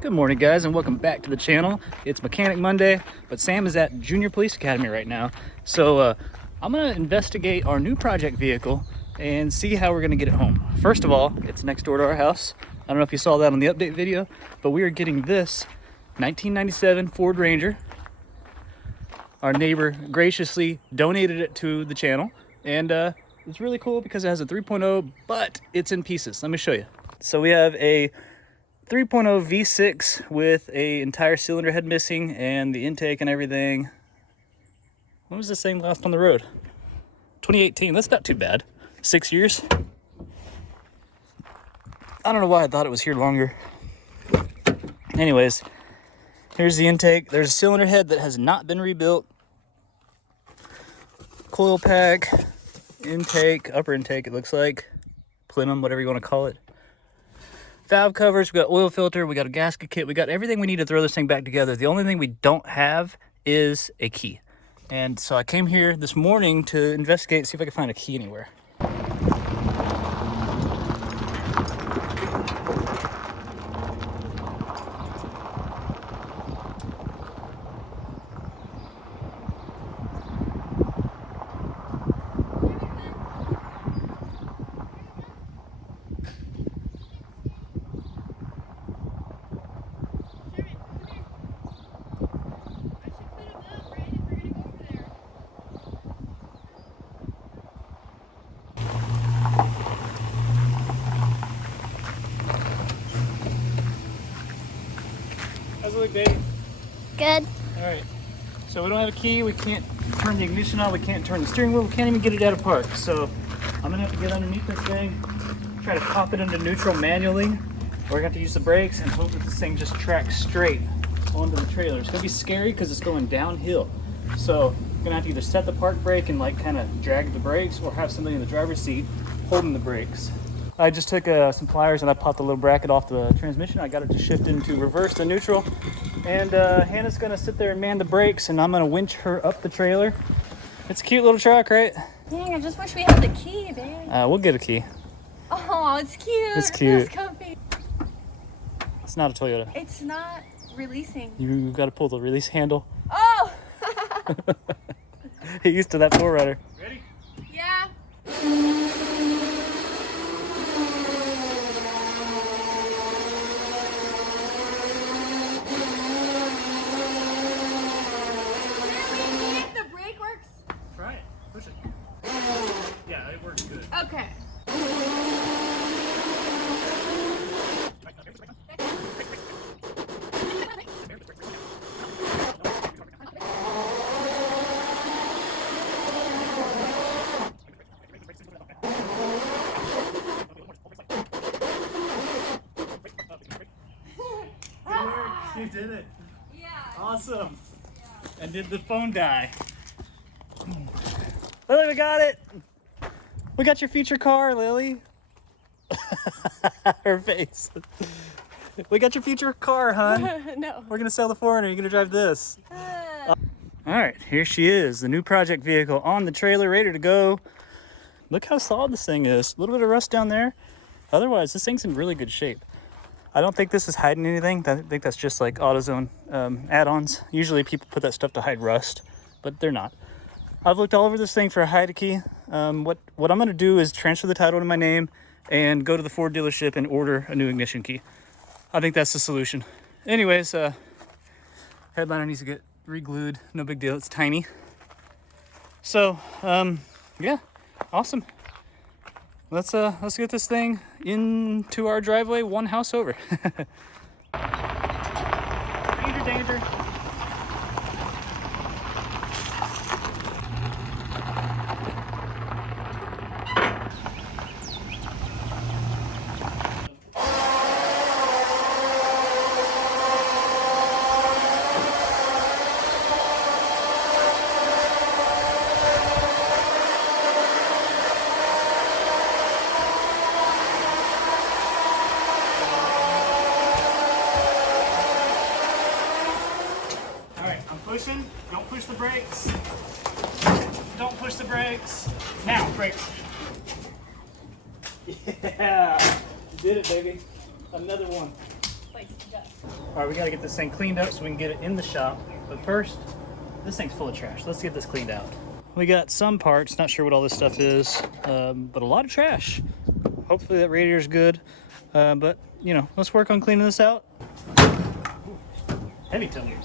Good morning, guys, and welcome back to the channel. It's Mechanic Monday, but Sam is at Junior Police Academy right now. So I'm gonna investigate our new project vehicle and see how we're gonna get it home. First of all, it's next door to our house. I don't know if you saw that on the update video, but we are getting this 1997 Ford Ranger. Our neighbor graciously donated it to the channel, and it's really cool because it has a 3.0, but it's in pieces. Let me show you. So we have a 3.0 V6 with a entire cylinder head missing and the intake and everything. When was this thing last on the road? 2018. That's not too bad. 6 years. I don't know why I thought it was here longer. Anyways, here's the intake. There's a cylinder head that has not been rebuilt. Coil pack, intake, upper intake it looks like. Plenum, whatever you want to call it. Valve covers, we got oil filter, we got a gasket kit, we got everything we need to throw this thing back together. The only thing we don't have is a key. And so I came here this morning to investigate, see if I can find a key anywhere. How's it look, baby? Good. All right. So we don't have a key. We can't turn the ignition on. We can't turn the steering wheel. We can't even get it out of park. So I'm gonna have to get underneath this thing, try to pop it into neutral manually. We're gonna have to use the brakes and hope that this thing just tracks straight onto the trailer. It's gonna be scary because it's going downhill. So I'm gonna have to either set the park brake and like kind of drag the brakes, or have somebody in the driver's seat holding the brakes. I just took some pliers and I popped the little bracket off the transmission. I got it to shift into reverse to neutral. And Hannah's gonna sit there and man the brakes, and I'm gonna winch her up the trailer. It's a cute little truck, right? Dang, I just wish we had the key, babe. We'll get a key. Oh, it's cute. It's cute. It's comfy. It's not a Toyota. It's not releasing. You gotta pull the release handle. Oh! Get used to that 4Runner. Ready? Yeah. Try it. Push it. Yeah, it works good. Okay. You did it. Yeah. Awesome. Yeah. And did the phone die? Lily, we got it. We got your future car, Lily. Her face. We got your future car, hon. No. We're gonna sell the 4Runner. You're gonna drive this. All right, here she is, the new project vehicle on the trailer, ready to go. Look how solid this thing is. A little bit of rust down there. Otherwise, this thing's in really good shape. I don't think this is hiding anything. I think that's just like AutoZone add-ons. Usually people put that stuff to hide rust, but they're not. I've looked all over this thing for a hide key. What I'm gonna do is transfer the title to my name and go to the Ford dealership and order a new ignition key. I think that's the solution. Anyways, headliner needs to get re-glued. No big deal, it's tiny. So, yeah, awesome. Let's get this thing into our driveway one house over. Danger, danger. Pushing, don't push the brakes. Don't push the brakes. Now, brakes. Yeah, you did it, baby. Another one. All right, we gotta get this thing cleaned up so we can get it in the shop. But first, this thing's full of trash. Let's get this cleaned out. We got some parts, not sure what all this stuff is, but a lot of trash. Hopefully that radiator's good. But, you know, let's work on cleaning this out. Heavy tumblers.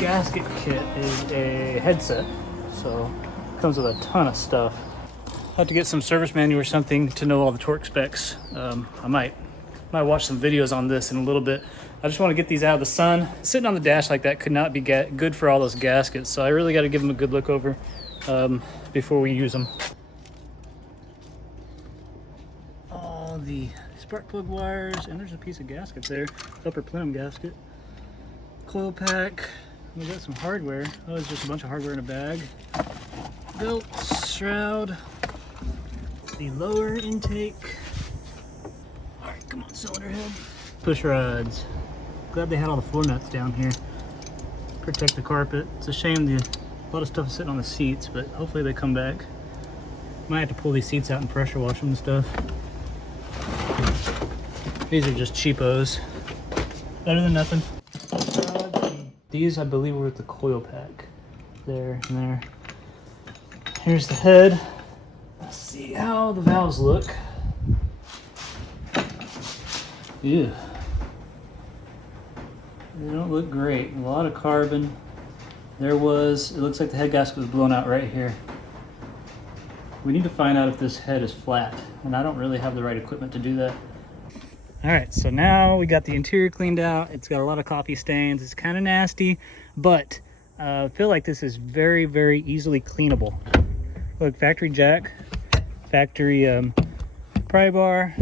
Gasket kit is a headset, so it comes with a ton of stuff. I'll have to get some service manual or something to know all the torque specs. I might watch some videos on this in a little bit. I just want to get these out of the sun. Sitting on the dash like that could not be good for all those gaskets, so I really got to give them a good look over before we use them. All the spark plug wires, and there's a piece of gasket there, upper plenum gasket. Coil pack. We got some hardware. Oh, it's just a bunch of hardware in a bag. Belt, shroud, the lower intake. All right, come on, cylinder head. Push rods. Glad they had all the floor nuts down here. Protect the carpet. It's a shame a lot of stuff is sitting on the seats, but hopefully they come back. Might have to pull these seats out and pressure wash them and stuff. These are just cheapos. Better than nothing. These, I believe, were with the coil pack. There and there. Here's the head. Let's see how the valves look. Ew. They don't look great. A lot of carbon. It looks like the head gasket was blown out right here. We need to find out if this head is flat, and I don't really have the right equipment to do that. All right, so now we got the interior cleaned out. It's got a lot of coffee stains. It's kind of nasty, but I feel like this is very, very easily cleanable. Look, factory jack, factory pry bar.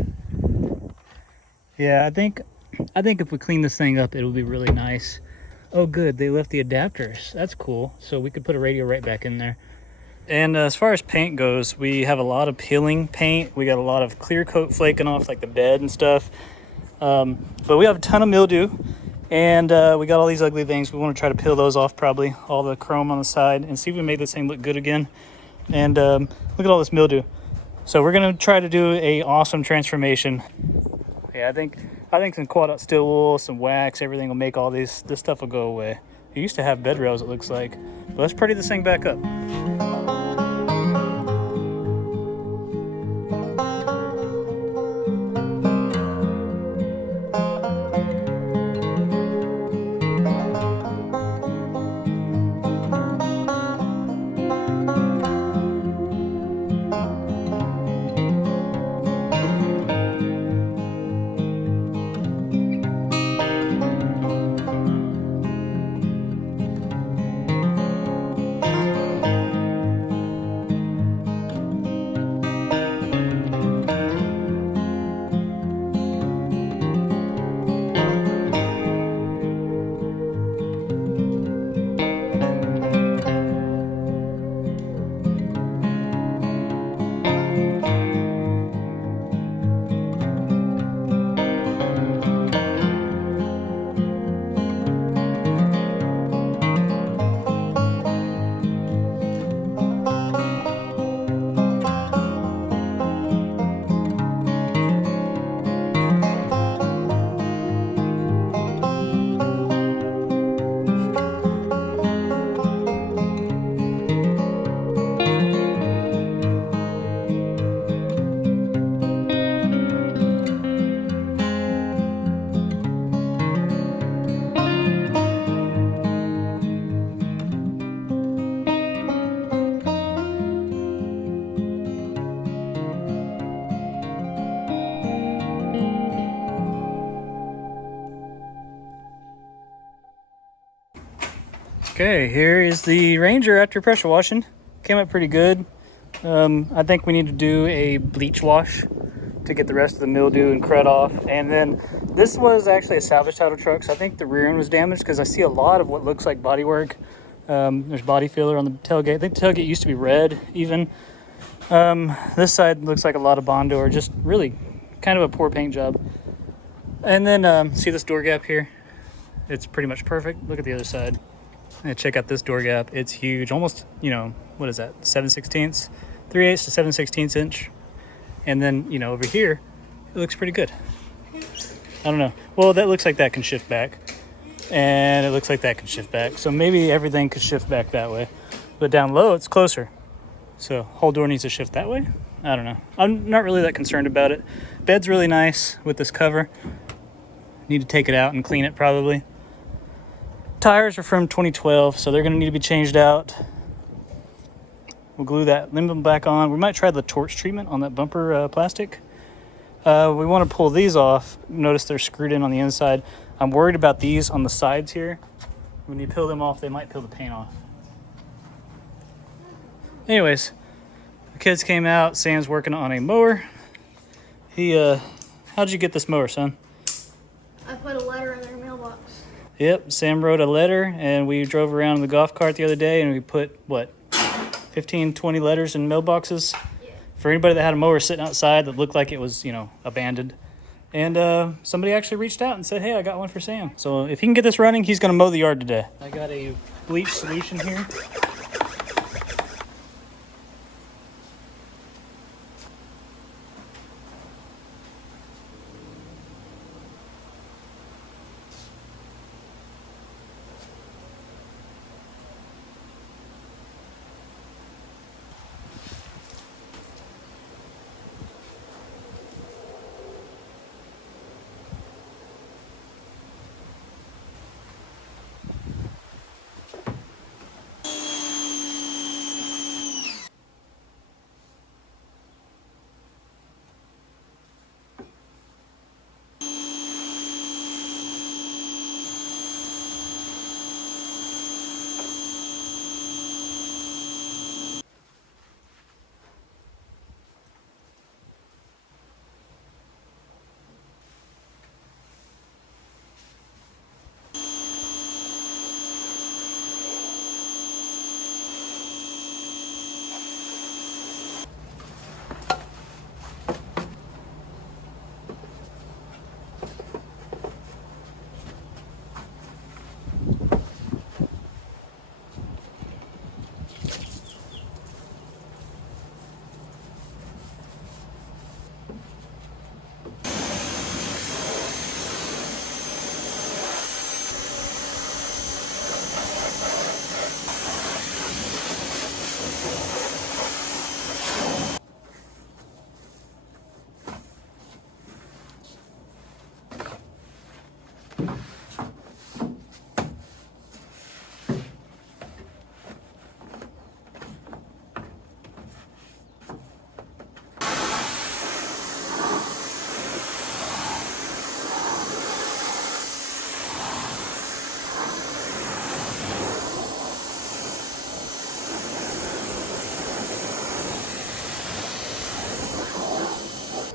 Yeah, I think if we clean this thing up, it'll be really nice. Oh, good, they left the adapters. That's cool. So we could put a radio right back in there. And as far as paint goes, we have a lot of peeling paint. We got a lot of clear coat flaking off like the bed and stuff. But we have a ton of mildew, and we got all these ugly things. We want to try to peel those off, probably all the chrome on the side, and see if we made this thing look good again. And look at all this mildew. So we're gonna try to do a awesome transformation. Yeah, I think some quad out steel wool, some wax, everything will make all this stuff will go away. It used to have bed rails, it looks like. But let's pretty this thing back up. Okay, here is the Ranger after pressure washing. Came out pretty good. I think we need to do a bleach wash to get the rest of the mildew and crud off. And then this was actually a salvage title truck, so I think the rear end was damaged because I see a lot of what looks like body work. There's body filler on the tailgate. I think the tailgate used to be red even. This side looks like a lot of Bondo, or just really kind of a poor paint job. And then see this door gap here? It's pretty much perfect. Look at the other side. And check out this door gap. It's huge. Almost, what is that? 7/16, 3/8 to 7/16 inch. And then, over here, it looks pretty good. I don't know. Well, that looks like that can shift back. And it looks like that can shift back. So maybe everything could shift back that way. But down low, it's closer. So whole door needs to shift that way. I don't know. I'm not really that concerned about it. Bed's really nice with this cover. Need to take it out and clean it probably. Tires are from 2012, so they're going to need to be changed out. We'll glue that limbum back on. We might try the torch treatment on that bumper plastic. We want to pull these off. Notice they're screwed in on the inside. I'm worried about these on the sides here. When you peel them off, they might peel the paint off. Anyways, the kids came out. Sam's working on a mower. How'd you get this mower, son? I put a letter in their mailbox. Yep, Sam wrote a letter, and we drove around in the golf cart the other day, and we put, 15, 20 letters in mailboxes? Yeah. For anybody that had a mower sitting outside that looked like it was, abandoned. And somebody actually reached out and said, hey, I got one for Sam. So if he can get this running, he's going to mow the yard today. I got a bleach solution here.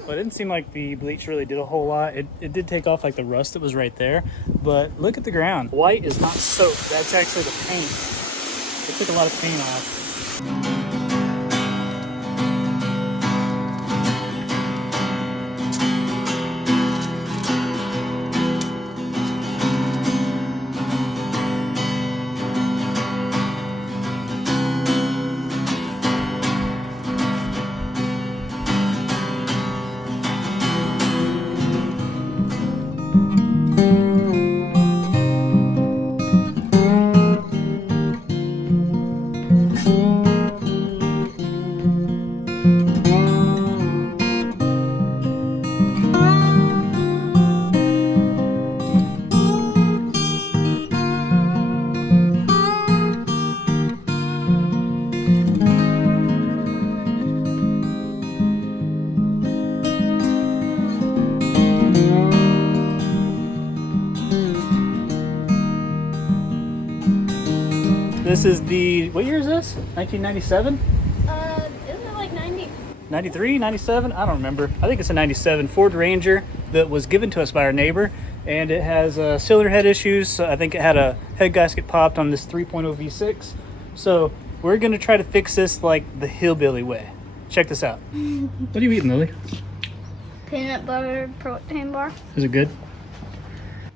Well, it didn't seem like the bleach really did a whole lot. It did take off like the rust that was right there, but look at the ground. White is not soaked. That's actually the paint. It took a lot of paint off. This is the, what year is this? 1997? Isn't it like 90? 93, 97? I don't remember. I think it's a 97 Ford Ranger that was given to us by our neighbor. And it has cylinder head issues. So I think it had a head gasket popped on this 3.0 V6. So we're going to try to fix this like the Hillbilly way. Check this out. What are you eating, Lily? Peanut butter protein bar. Is it good?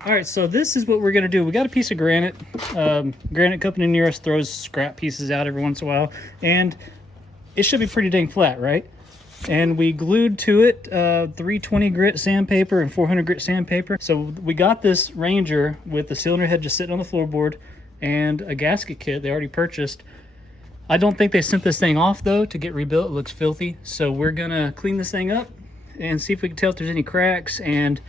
All right, so this is what we're gonna do. We got a piece of granite. Granite company near us throws scrap pieces out every once in a while, and it should be pretty dang flat, right? And we glued to it 320 grit sandpaper and 400 grit sandpaper. So we got this Ranger with the cylinder head just sitting on the floorboard and a gasket kit they already purchased. I don't think they sent this thing off though to get rebuilt. It looks filthy. So we're gonna clean this thing up and see if we can tell if there's any cracks and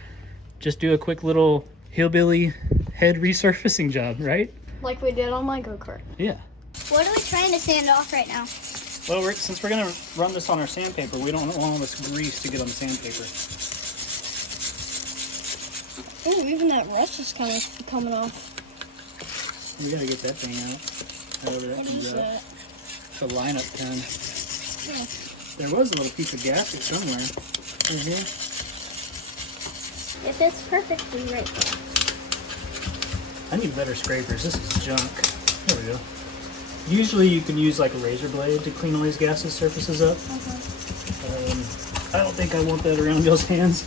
just do a quick little Hillbilly head resurfacing job, right? Like we did on my go-kart. Yeah. What are we trying to sand off right now? Well, since we're going to run this on our sandpaper, we don't want all this grease to get on the sandpaper. Oh, even that rust is kind of coming off. We got to get that thing out. However that comes out. The lineup pin. Yeah. There was a little piece of gasket somewhere. In here. It fits perfectly right there. I need better scrapers. This is junk. There we go. Usually you can use like a razor blade to clean all these gases surfaces up. I don't think I want that around y'all's hands.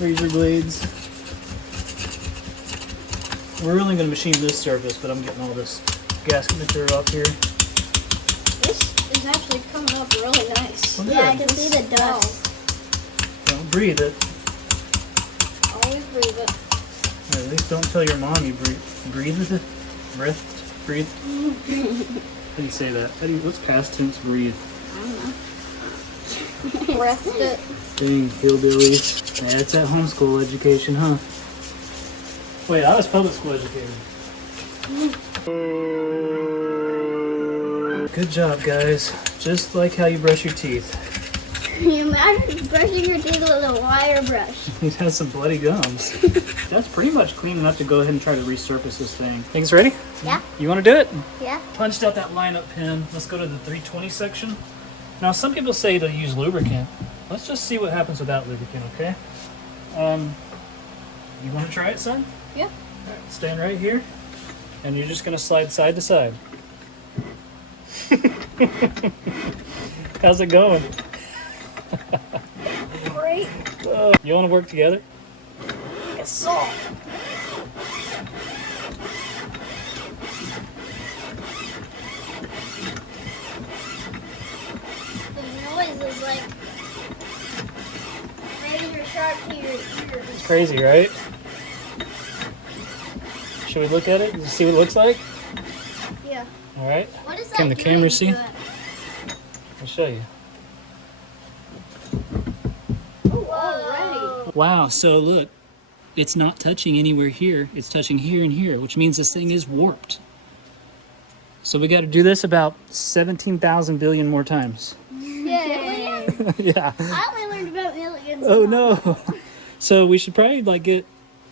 Razor blades. We're only going to machine this surface, but I'm getting all this gasket material off here. This is actually coming up really nice. Well, yeah, I can see the dust. Don't breathe it. Always breathe it. Or at least don't tell your mom you breathed it. Breathe. How do you say that? What's past tense breathe? I don't know. Breathed it. Dang, hillbillies. Yeah, it's that homeschool education, huh? Wait, I was public school educated. Good job, guys. Just like how you brush your teeth. Can you imagine brushing your teeth with a wire brush? It has some bloody gums. That's pretty much clean enough to go ahead and try to resurface this thing. Things ready? Yeah. You want to do it? Yeah. Punched out that lineup pin. Let's go to the 320 section. Now, some people say to use lubricant. Let's just see what happens without lubricant, okay? You want to try it, son? Yeah. All right, stand right here, and you're just going to slide side to side. How's it going? Great. You want to work together? Like a saw. The noise is like razor sharp to your ears. It's crazy, right? Should we look at it and see what it looks like? Yeah. All right. What is that? Can the camera see? doing to it? I'll show you. Alrighty. Wow, so look, it's not touching anywhere here. It's touching here and here, which means this thing is warped. So we got to do this about 17,000 billion more times. Yay. Yeah. I only learned about millions. Oh no. So we should probably like get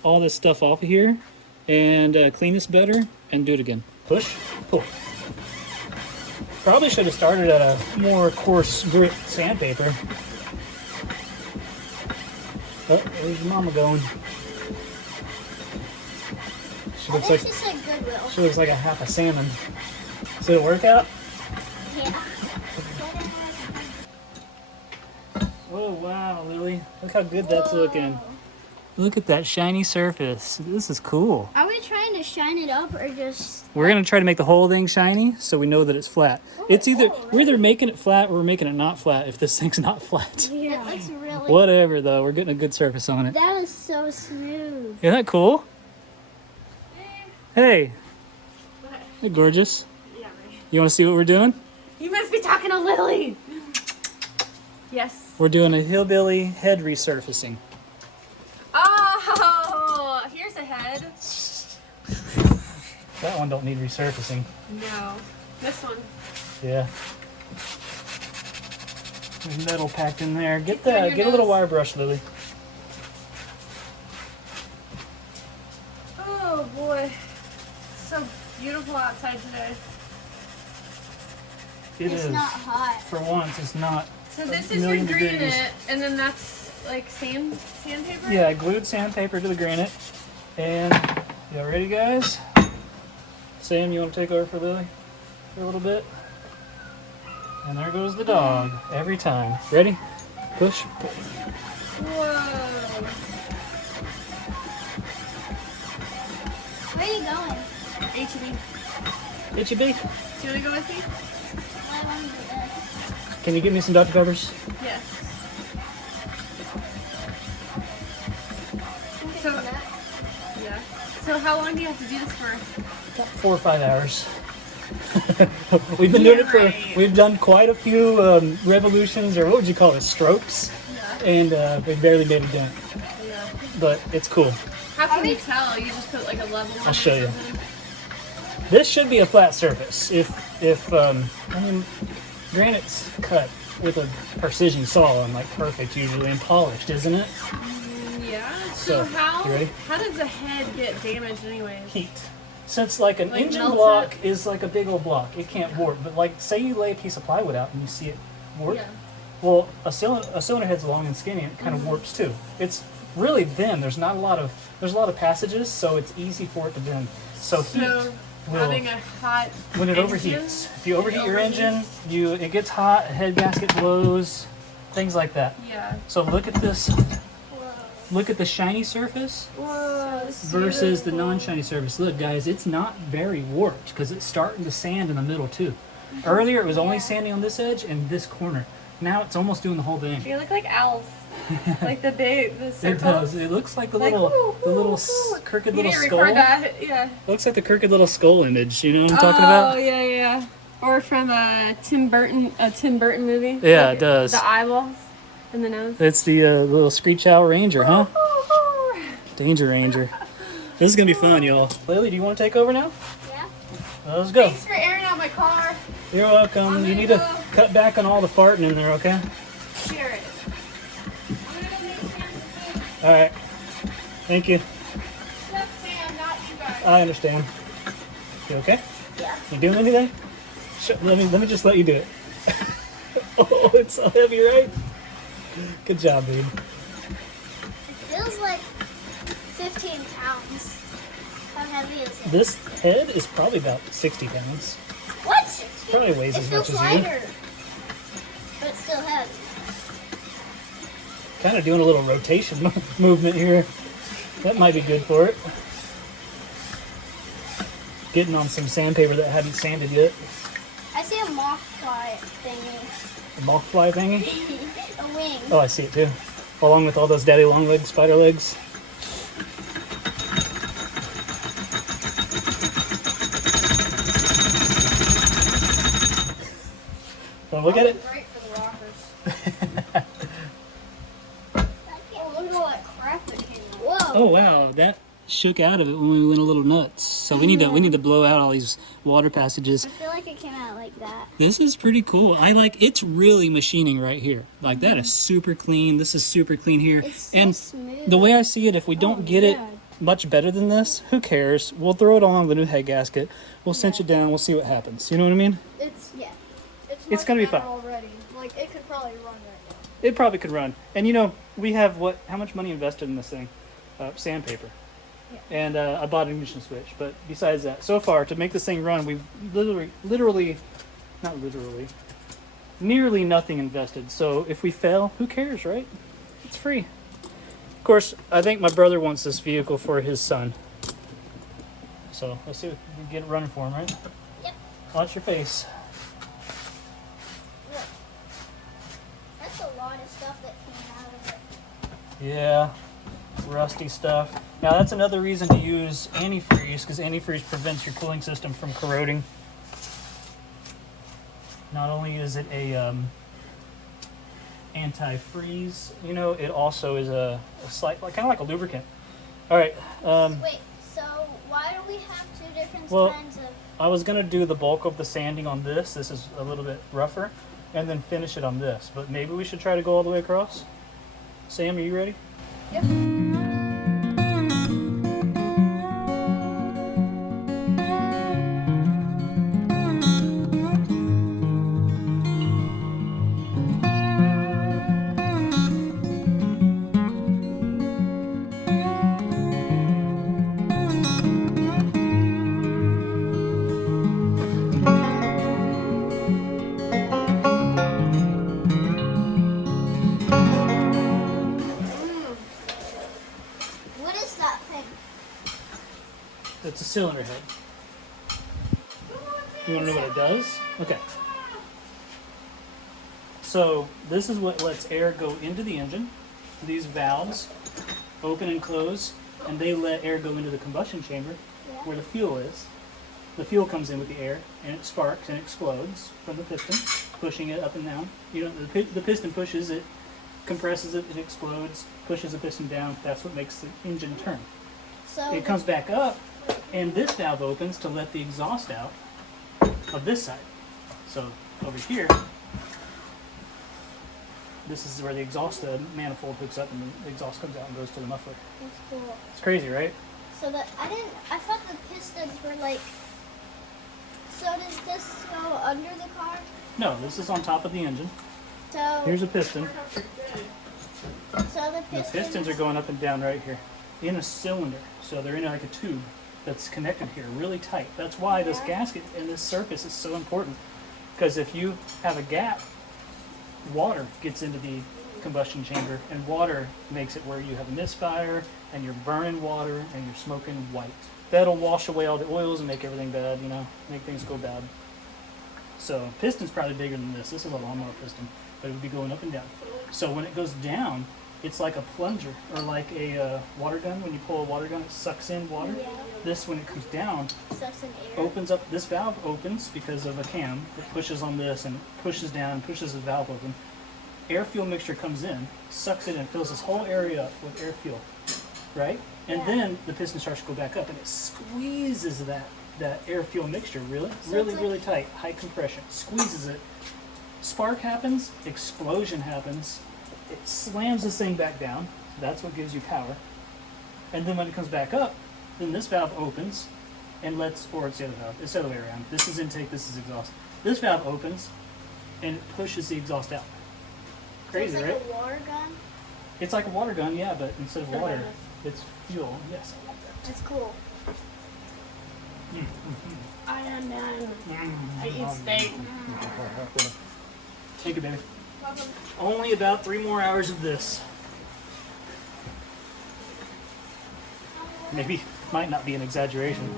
all this stuff off of here and clean this better and do it again. Push, pull. Probably should have started at a more coarse grit sandpaper. Oh, where's your mama going? She looks like She said Goodwill. she looks like a half a salmon. Did it work out? Yeah. Oh wow, Lily. Look how good that's looking. Look at that shiny surface. This is cool. Are we trying to shine it up or just? We're gonna try to make the whole thing shiny so we know that it's flat. It's either we're either making it flat or we're making it not flat if this thing's not flat. Yeah. It looks really. Whatever though, we're getting a good surface on it. That is so smooth. Isn't that cool? Hey. Hey, gorgeous. Yeah, right. You want to see what we're doing? You must be talking to Lily. Yes. We're doing a Hillbilly head resurfacing. Oh, here's a head. That one don't need resurfacing. No, this one. Yeah. There's metal packed in there. Get Through the your get a little nose. wire brush, Lily. Oh boy, so beautiful outside today. It's not hot. For once, it's not. So a this is your million degrees. granite, and then that's like sandpaper? Yeah, I glued sandpaper to the granite. And y'all ready, guys? Sam, you want to take over for Lily for a little bit? And there goes the dog every time. Ready? Push. Whoa. Where are you going? H-E-B. Itchy bee. Do you want to go with me? Why want to do this? Can you give me some Dr. Peppers? Yes. Okay, So- that. Yeah. So how long do you have to do this for? About 4 or 5 hours. We've been doing it for. Right. We've done quite a few revolutions, or what would you call it, strokes, Yeah. and we barely made a dent. Yeah. But it's cool. How can you tell? You just put like a level on I'll it show or you. something? This should be a flat surface. If I mean, granite's cut with a precision saw and like perfect usually and polished, isn't it? Yeah. So So, how you ready? how does the head get damaged anyways? Heat. Since like an Like engine melts block is like a big old block, it can't warp. But like, say you lay a piece of plywood out and you see it warp. Yeah. Well, a cylinder head's long and skinny, and it kind of warps too. It's really thin. There's a lot of passages, so it's easy for it to bend. So heat So will, having a hot when it engine, overheats. If you overheat your overheats. engine, it gets hot, head gasket blows, things like that. Yeah. So look at this. Whoa. Look at the shiny surface Whoa. versus the non-shiny surface. Look, guys, it's not very warped because it's starting to sand in the middle too. Earlier, it was only Yeah. sanding on this edge and this corner. Now it's almost doing the whole thing. You look like owls. Like the It circles. does. It looks like the Like, little, ooh, the little ooh, ooh. crooked You little didn't skull. record that. Yeah. Looks like the crooked little skull image. You know what I'm talking Oh about? yeah, yeah. Or from a Tim Burton movie. Yeah, Like, it does. The eyeballs and the nose. It's the little Screech Owl Ranger, huh? Danger Ranger. This is gonna be fun, y'all. Lily, do you want to take over now? Yeah. Let's go. Thanks for airing out my car. You're welcome. You need to cut back on all the farting in there, okay? Share it. I'm gonna go make some food. All right. Thank you. That's Sam, not you guys. I understand. You okay? Yeah. You doing anything? Let me just let you do it. Oh, it's so heavy, right? Good job, dude. It feels like 15 pounds. How heavy is it? This head is probably about 60 pounds. What? Probably weighs It as much feels as you. lighter. But it's still heavy. Kind of doing a little rotation movement here. That might be good for it. Getting on some sandpaper that hadn't sanded yet. I see a moth fly thingy. A moth fly thingy. A wing. Oh, I see it too. Along with all those daddy long legs, spider legs. Want to look at it? Great for the rockers. Oh, look at all that crap that came out. Whoa. Oh wow, that shook out of it when we went a little nuts. So we need to blow out all these water passages. I feel like it came out like that. This is pretty cool. I like it's really machining right here. Like that is super clean. This is super clean here. It's so And smooth. the way I see it, if we don't get it much better than this, who cares? We'll throw it on the new head gasket. We'll cinch it down. We'll see what happens. You know what I mean? It's, yeah. It's much gonna be better fun. already. Like it could probably run right now. It probably could run. And you know, we have how much money invested in this thing? Sandpaper. And I bought an ignition switch. But besides that, so far, to make this thing run, we've nearly nothing invested. So if we fail, who cares, right? It's free. Of course, I think my brother wants this vehicle for his son. So let's see if we can get it running for him, right? Yep. Watch your face. Look. That's a lot of stuff that came out of it. Yeah, rusty stuff. Now that's another reason to use antifreeze, because antifreeze prevents your cooling system from corroding. Not only is it a anti-freeze, you know, it also is a slight, kind of like a lubricant. All right. Wait, so why do we have two different Well, kinds of... I was gonna do the bulk of the sanding on this. This is a little bit rougher, and then finish it on this. But maybe we should try to go all the way across. Sam, are you ready? Yep. It's a cylinder head. You want to know what it does? Okay. So this is what lets air go into the engine. These valves open and close, and they let air go into the combustion chamber where the fuel is. The fuel comes in with the air, and it sparks and explodes from the piston, pushing it up and down. You know, the piston pushes it, compresses it, it explodes, pushes the piston down. That's what makes the engine turn. So It comes back up, and this valve opens to let the exhaust out of this side. So over here, this is where the exhaust manifold hooks up, and the exhaust comes out and goes to the muffler. that's cool. It's crazy, right? So I thought the pistons were like, so does this go under the car? No, this is on top of the engine. So, Here's a piston. so the The pistons are going up and down right here in a cylinder. So they're in like a tube that's connected here really tight. That's why this gasket and this surface is so important. Because if you have a gap, water gets into the combustion chamber, and water makes it where you have a misfire and you're burning water and you're smoking white. That'll wash away all the oils and make everything bad, you know, make things go bad. So piston's probably bigger than this. This is a lawnmower piston, but it would be going up and down. So when it goes down, it's like a plunger or like a water gun. When you pull a water gun, it sucks in water. Yeah. This, when it comes down, sucks in air. opens up. This valve opens because of a cam. It pushes on this and pushes down, pushes the valve open. Air fuel mixture comes in, sucks it in, fills this whole area up with air fuel, right? And then the piston starts to go back up, and it squeezes that air fuel mixture really tight, high compression. Squeezes it. Spark happens, explosion happens. It slams this thing back down. That's what gives you power. And then when it comes back up, then this valve opens and lets, or it's the other valve, it's the other way around. This is intake, this is exhaust. This valve opens and it pushes the exhaust out. Crazy, so it's right? like a water gun? It's like a water gun, yeah, but instead of water, it's fuel. Yes, I like that. That's cool. I am done. I eat steak. Take it, baby. Only about 3 more hours of this. Maybe, might not be an exaggeration.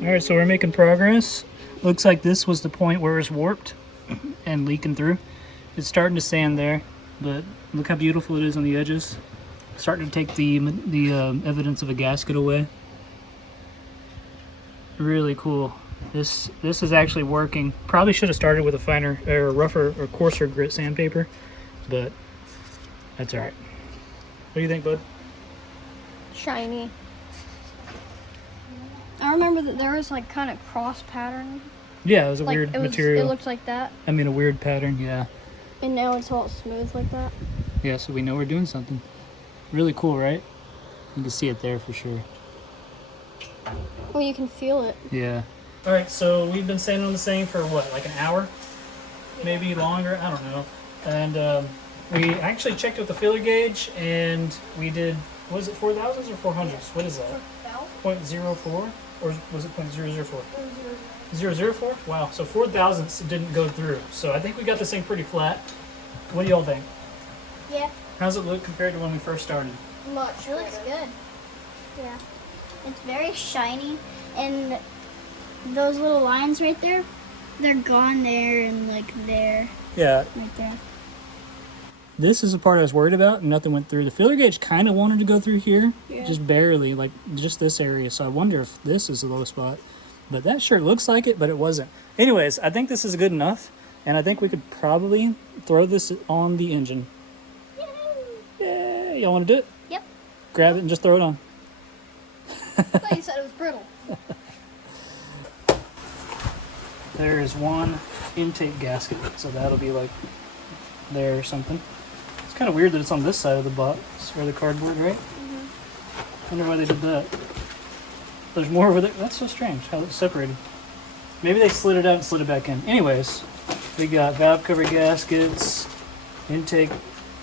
Alright, so we're making progress. Looks like this was the point where it was warped and leaking through. It's starting to sand there, but look how beautiful it is on the edges. Starting to take the evidence of a gasket away. Really cool. This is actually working. Probably should have started with a finer or rougher or coarser grit sandpaper, but that's alright. What do you think, bud? Shiny. I remember that there was like kind of cross pattern. Yeah, it was a weird material. It looked like that. I mean, a weird pattern, yeah. And now it's all smooth like that. Yeah, so we know we're doing something. Really cool, right? You can see it there for sure. Well, you can feel it. Yeah. All right, so we've been sanding on the thing for what, like an hour? Maybe longer, I don't know. And we actually checked with the feeler gauge, and we did, was it 4,000s or 400s? What is that? 0.04? Or was it 0.004? 004? Wow, so 4,000ths didn't go through. So I think we got this thing pretty flat. What do y'all think? Yeah. How's it look compared to when we first started? Much. It looks good. Yeah. It's very shiny, and those little lines right there, they're gone there and like there. Yeah. Right there. This is the part I was worried about, and nothing went through. The feeler gauge kind of wanted to go through here, Yeah. just barely, like just this area. So I wonder if this is the low spot. But that sure looks like it, but it wasn't. Anyways, I think this is good enough, and I think we could probably throw this on the engine. Yeah, y'all want to do it? Yep. Grab it and just throw it on. thought you said it was brittle. There is one intake gasket, so that'll be like there or something. It's kind of weird that it's on this side of the box or the cardboard, right? Mm-hmm. Wonder why they did that. There's more over there. That's so strange how it's separated. Maybe they slid it out and slid it back in. Anyways, we got valve cover gaskets, intake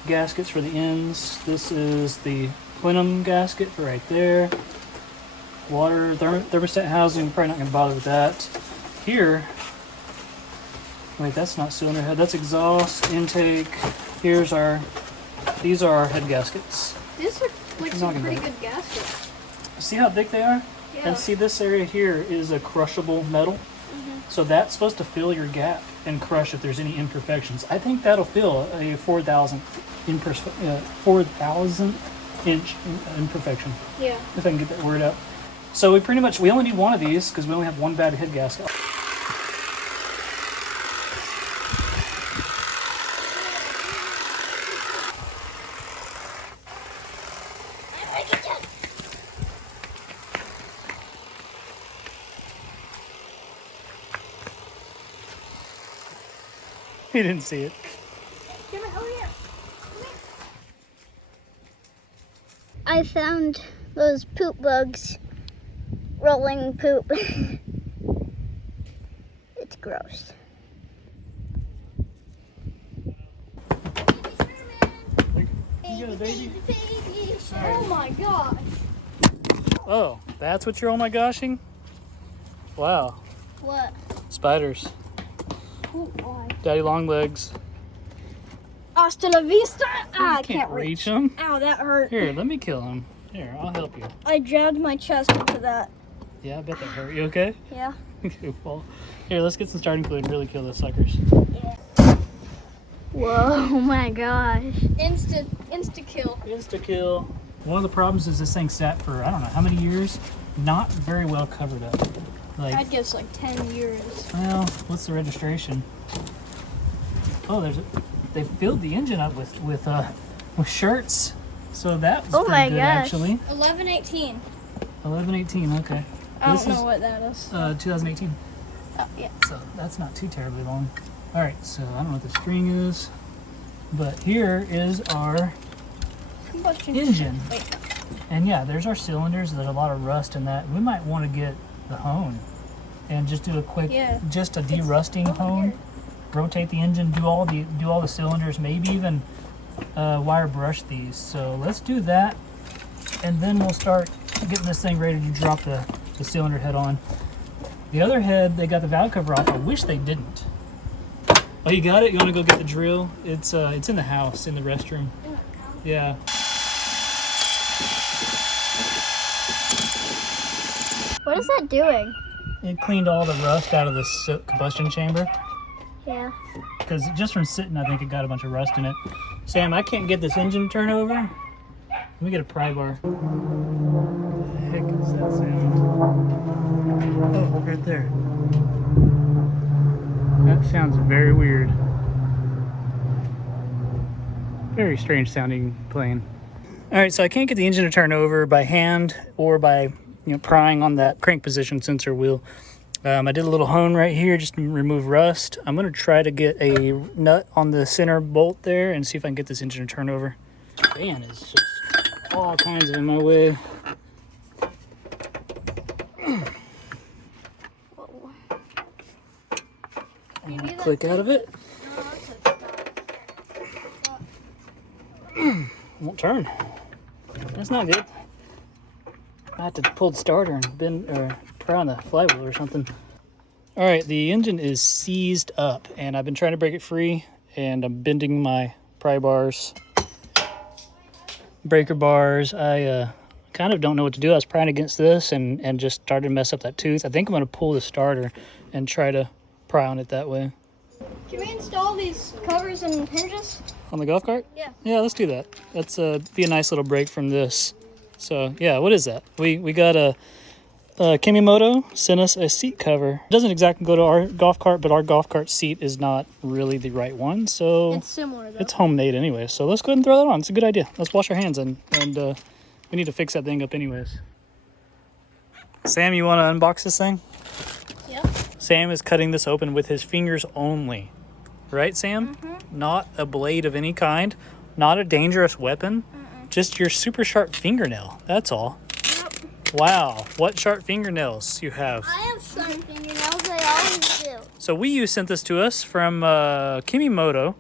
gaskets for the ends. This is the plenum gasket for right there. Water thermostat housing. Probably not going to bother with that. Here. Wait, that's not cylinder head. That's exhaust, intake. These are our head gaskets. These are like some pretty good gaskets. See how thick they are? Yeah. And see this area here is a crushable metal. So that's supposed to fill your gap and crush if there's any imperfections. I think that'll fill a 4,000th inch imperfection. Yeah. If I can get that word out. So we only need one of these because we only have one bad head gasket. He didn't see it. I found those poop bugs rolling poop. It's gross. You got a baby? Oh my gosh. Oh, that's what you're oh my goshing? Wow. What? Spiders. Oh boy. Daddy long legs. Hasta la vista. Ah, I Can't reach him. Ow, that hurt. Here, let me kill him. Here, I'll help you. I jabbed my chest into that. Yeah, I bet that hurt. You okay? Yeah. Goofball. Here, let's get some starting fluid and really kill those suckers. Yeah. Whoa, oh my gosh. Insta kill. Insta kill. One of the problems is this thing sat for I don't know how many years, not very well covered up. Like, I'd guess like 10 years. well, what's the registration? Oh, they filled the engine up with shirts. So that was pretty good actually. 1118. 1118, okay. I This don't know is, what that is. 2018. Oh, yeah. So that's not too terribly long. All right, so I don't know what the string is, but here is our Combustion engine. Wait. And yeah, there's our cylinders. There's a lot of rust in that. We might want to get the hone and just do a quick, just a de-rusting hone. Rotate the engine, do all the cylinders, maybe even wire brush these. So let's do that, and then we'll start getting this thing ready to drop the cylinder head on. The other head, they got the valve cover off. I wish they didn't. Oh, you got it? You want to go get the drill? It's in the house, in the restroom. Yeah. What is that doing? It cleaned all the rust out of the combustion chamber. Yeah. Because just from sitting, I think it got a bunch of rust in it. Sam, I can't get this engine to turn over. Let me get a pry bar. What the heck is that sound? Oh, right there. That sounds very weird. Very strange sounding plane. All right, so I can't get the engine to turn over by hand or by prying on that crank position sensor wheel. I did a little hone right here just to remove rust. I'm going to try to get a nut on the center bolt there and see if I can get this engine to turn over. This fan is just all kinds of in my way. Click out of it. Won't turn. That's not good. I have to pull the starter and bend or pry on the flywheel or something. All right, the engine is seized up, and I've been trying to break it free, and I'm bending my pry bars, breaker bars. I kind of don't know what to do. I was prying against this and just started to mess up that tooth. I think I'm going to pull the starter and try to pry on it that way. Can we install these covers and hinges? On the golf cart? Yeah. Yeah, let's do that. That's be a nice little break from this. So yeah, what is that? We got a Kimimoto sent us a seat cover. It doesn't exactly go to our golf cart, but our golf cart seat is not really the right one. So it's similar though. It's homemade anyway. So let's go ahead and throw that on. It's a good idea. Let's wash our hands and we need to fix that thing up anyways. Sam, you want to unbox this thing? Yep. Sam is cutting this open with his fingers only. Right, Sam? Not a blade of any kind. Not a dangerous weapon. Just your super sharp fingernail. That's all. Yep. Wow. What sharp fingernails you have. I have sharp fingernails. I always do. So Wii sent this to us from Kimimoto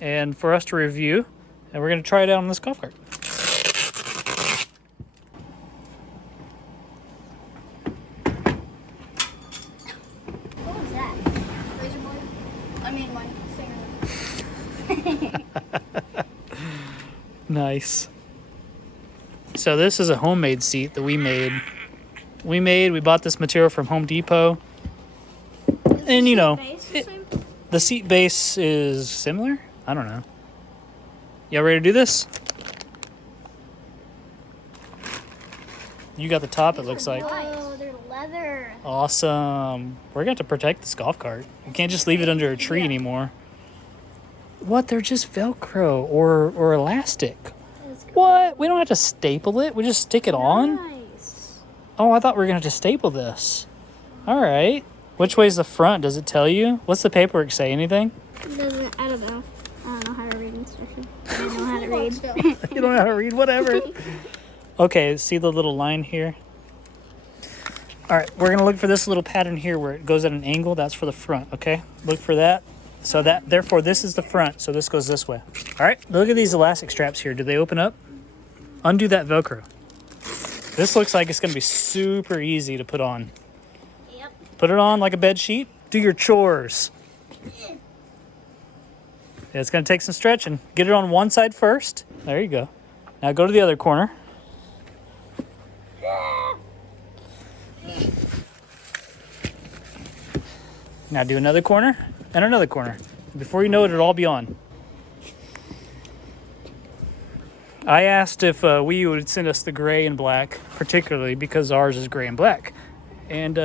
and for us to review. And we're going to try it out on this golf cart. What was that? Razor blade? I mean, my fingernail. Nice. So this is a homemade seat that we made. We bought this material from Home Depot. And you know, the seat base is similar? I don't know. Y'all ready to do this? You got the top, it looks like. Oh, they're leather. Awesome. We're going to have to protect this golf cart. We can't just leave it under a tree anymore. What? They're just Velcro or elastic. What? We don't have to staple it. We just stick it on? Nice. Oh, I thought we were going to have to staple this. All right. Which way's the front? Does it tell you? What's the paperwork say? Anything? It doesn't. I don't know. I don't know how to read instructions. I don't know how to read. You don't know how to read? Whatever. Okay, see the little line here? All right, we're going to look for this little pattern here where it goes at an angle. That's for the front, okay? Look for that. So that, therefore, this is the front, so this goes this way. All right, look at these elastic straps here. Do they open up? Undo that Velcro. This looks like it's going to be super easy to put on. Yep. Put it on like a bed sheet. Do your chores. Yeah, it's going to take some stretching. Get it on one side first. There you go. Now go to the other corner. Now do another corner and another corner. Before you know it, it'll all be on. I asked if we would send us the gray and black, particularly because ours is gray and black. And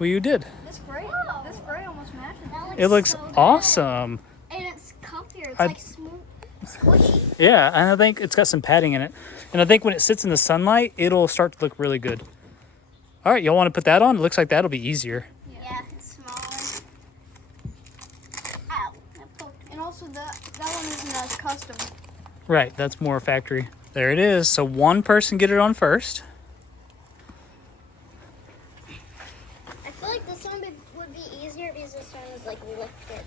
Wii did. This gray almost matches. It looks so good. awesome. And it's comfier. It's like smooth, squishy. Yeah, and I think it's got some padding in it. And I think when it sits in the sunlight, it'll start to look really good. All right, y'all want to put that on? It looks like that'll be easier. Yeah, it's smaller. Ow. That poked me. And also that one isn't as custom. Right, that's more factory. There it is. So one person get it on first. I feel like this one would be easier because this one is like lifted.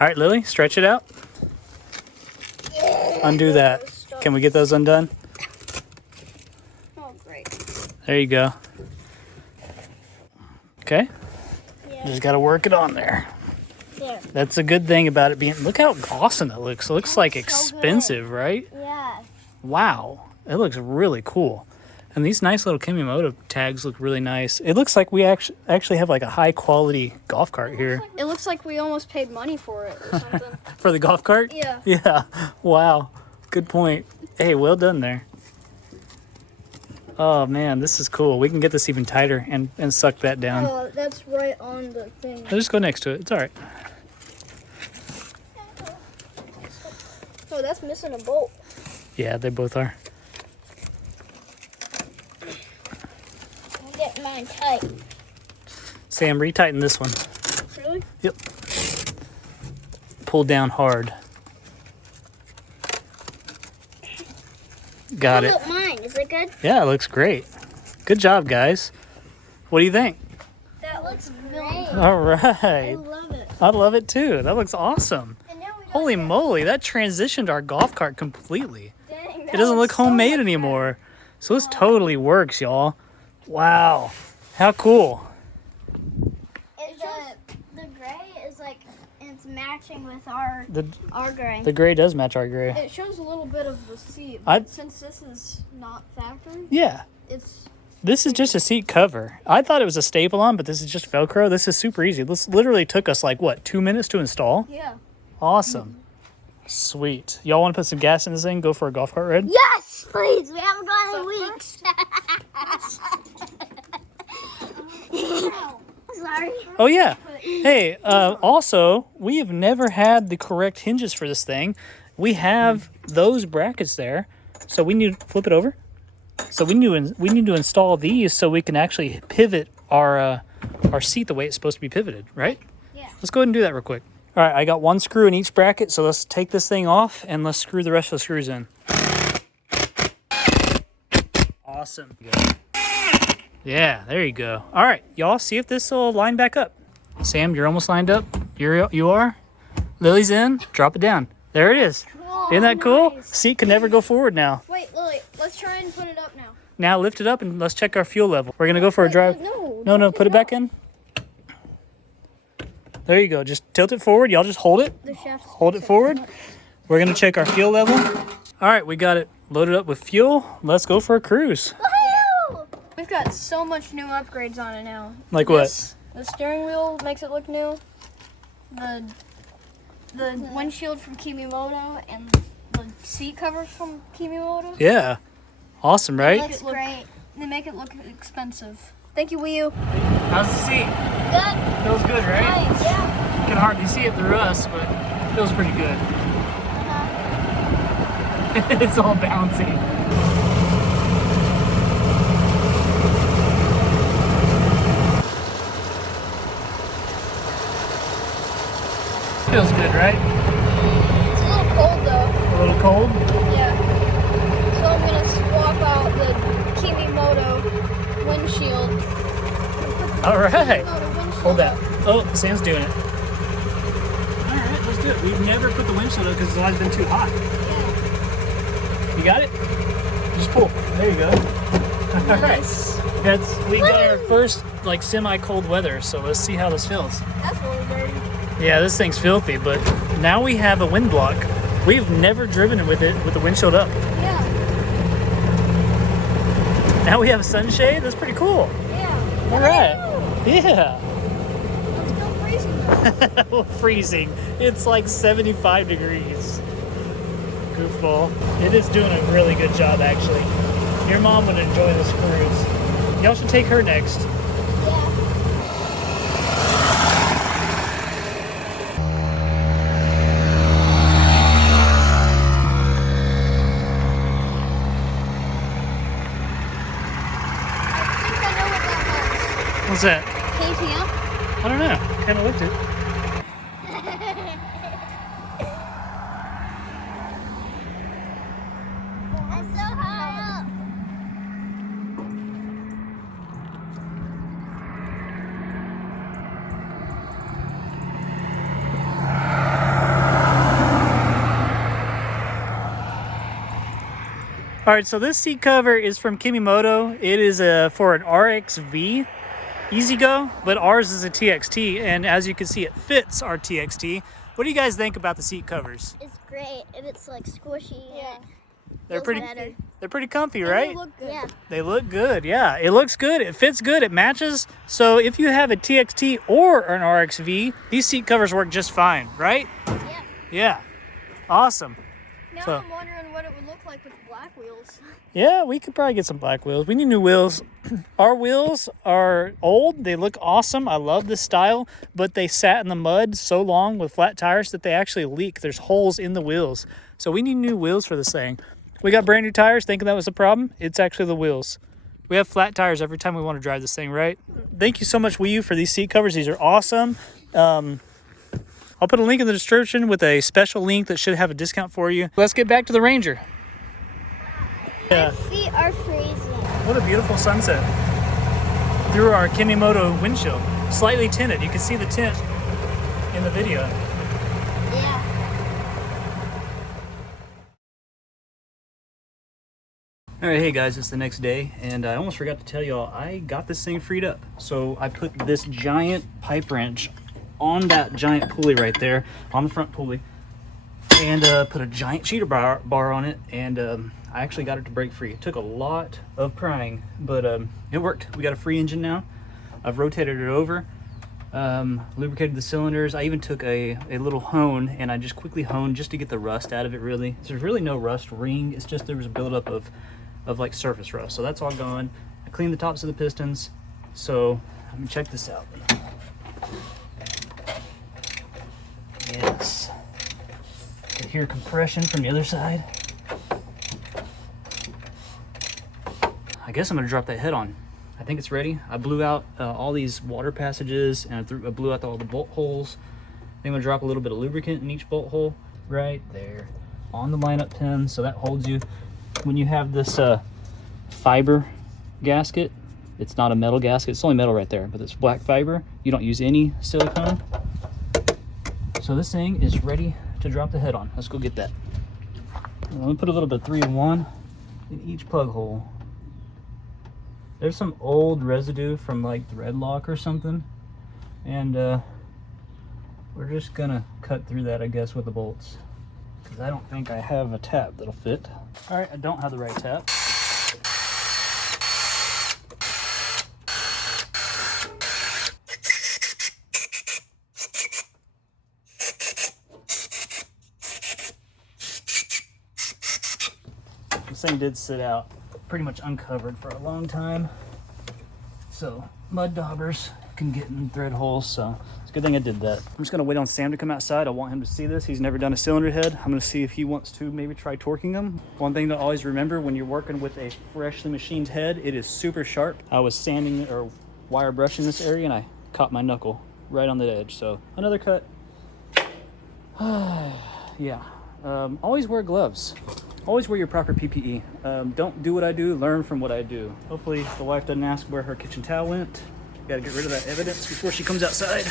All right, Lily, stretch it out. Undo that. Can we get those undone? Oh, great. There you go. Okay, Yeah. just got to work it on there. There. That's a good thing about it being, look how awesome it looks. It looks like expensive, right? Yeah. Wow, it looks really cool. And these nice little Kimimoto tags look really nice. It looks like we actually have like a high quality golf cart here. It looks like we almost paid money for it or something. For the golf cart? Yeah. Yeah, wow, good point. Hey, well done there. Oh man, this is cool. We can get this even tighter and suck that down. Oh, that's right on the thing. I'll just go next to it, it's all right. Oh, that's missing a bolt. Yeah, they both are. I'll get mine tight. Sam, retighten this one. Really? Yep. Pull down hard. Got it. Look, mine. Is it good? Yeah, it looks great. Good job, guys. What do you think? That looks great. All I right. love it. I love it too. That looks awesome. And now we don't Holy moly, that transitioned our golf cart completely. dang, It doesn't look homemade anymore. So this totally works, y'all. Wow. How cool. The gray is like it's matching with our The gray. the gray does match our gray. It shows a little bit of the seat, I- but since this is not factory, Yeah. it's This is just a seat cover. I thought it was a staple on, but this is just Velcro. This is super easy. This literally took us like, what, 2 minutes to install? yeah. Awesome. Sweet. Y'all want to put some gas in this thing? Go for a golf cart ride? Yes, please. We haven't gone in weeks. Sorry. Oh, yeah. Hey, also, we have never had the correct hinges for this thing. We have those brackets there. So we need to flip it over. So we need to install these so we can actually pivot our seat the way it's supposed to be pivoted, right? Yeah. Let's go ahead and do that real quick. All right, I got one screw in each bracket, so let's take this thing off and let's screw the rest of the screws in. Awesome. Yeah, there you go. All right, y'all, see if this will line back up. Sam, you're almost lined up. You are. Lily's in. Drop it down. There it is. Oh, Isn't that cool? nice. Seat can never go forward now. Wait, Lily, let's try and put it up now. Now lift it up and let's check our fuel level. We're gonna go for a drive. No, put it back in. There you go. Just tilt it forward. Y'all just hold it. The shaft. Hold it forward. We're gonna check our fuel level. All right, we got it loaded up with fuel. Let's go for a cruise. Woohoo! We've got so much new upgrades on it now. Like what? The steering wheel makes it look new. The windshield from Kimimoto and the seat covers from Kimimoto. Yeah. Awesome, right? Looks great. They make it look expensive. Thank you, Wii U. How's the seat? Good. Feels good, right? Nice. Yeah. You can hardly see it through us, but it feels pretty good. It's all bouncy. Feels good, right? It's a little cold though. A little cold? Yeah. So I'm gonna swap out the Kimimoto windshield. All right. Kimimoto windshield. Hold that. Oh, Sam's doing it. All right, let's do it. We've never put the windshield up because it's always been too hot. Yeah. You got it? Just pull. There you go. All Nice. right. We got our first like semi-cold weather, so let's see how this feels. That's a little dirty. Yeah, this thing's filthy, but now we have a wind block. We've never driven it with the windshield up. Yeah. Now we have a sunshade. That's pretty cool. Yeah. All right. Yeah. I'm still freezing though. Freezing. It's like 75 degrees. Goofball. It is doing a really good job, actually. Your mom would enjoy this cruise. Y'all should take her next. Yeah. What's that? KTM? I don't know. Kind of looked it. I'm so high up. All right, so this seat cover is from Kimimoto. It is for an RXV Easy Go, but ours is a TXT, and as you can see, it fits our TXT. What do you guys think about the seat covers? It's great, and it's like squishy. Yeah. They're Feels pretty. better. They're pretty comfy, right? They look good. Yeah. They look good. Yeah, it looks good. It fits good. It matches. So if you have a TXT or an RXV, these seat covers work just fine, right? Yeah. Yeah. Awesome. Now So- I'm wondering what it would look like with black wheels. Yeah, we could probably get some black wheels. We need new wheels. Our wheels are old. They look awesome. I love this style, but they sat in the mud so long with flat tires that they actually leak. There's holes in the wheels. So we need new wheels for this thing. We got brand new tires thinking that was the problem. It's actually the wheels. We have flat tires every time we want to drive this thing, right? Thank you so much, Wii U, for these seat covers. These are awesome. I'll put a link in the description with a special link that should have a discount for you. Let's get back to the Ranger. Yeah. My feet are freezing. What a beautiful sunset through our Kimimoto windshield. Slightly tinted. You can see the tint in the video. Yeah. All right, hey guys, it's the next day, and I almost forgot to tell y'all, I got this thing freed up. So I put this giant pipe wrench on that giant pulley right there, on the front pulley, and put a giant cheater bar on it, and I actually got it to break free. It took a lot of prying, but it worked. We got a free engine now. I've rotated it over, lubricated the cylinders. I even took a little hone, and I just quickly honed just to get the rust out of it, really. So there's really no rust ring. It's just there was a buildup of like surface rust. So that's all gone. I cleaned the tops of the pistons. So let me check this out. Yes. You hear compression from the other side. I guess I'm gonna drop that head on. I think it's ready. I blew out all these water passages, and I blew out all the bolt holes. I'm gonna drop a little bit of lubricant in each bolt hole right there on the lineup pin, so that holds you. When you have this fiber gasket, it's not a metal gasket, it's only metal right there, but it's black fiber. You don't use any silicone. So this thing is ready to drop the head on. Let's go get that. Let me put a little bit of 3-in-1 in each plug hole. There's some old residue from like thread lock or something, and we're just gonna cut through that, I guess, with the bolts, because I don't think I have a tap that'll fit. All right, I don't have the right tap. This thing did sit out pretty much uncovered for a long time, so mud daubers can get in thread holes, so it's a good thing I did that. I'm just gonna wait on Sam to come outside. I want him to see this. He's never done a cylinder head. I'm gonna see if he wants to maybe try torquing them. One thing to always remember when you're working with a freshly machined head, it is super sharp. I was sanding or wire brushing this area and I caught my knuckle right on the edge, so another cut. Yeah, always wear gloves. Always wear your proper PPE. Don't do what I do, learn from what I do. Hopefully the wife doesn't ask where her kitchen towel went. Gotta get rid of that evidence before she comes outside.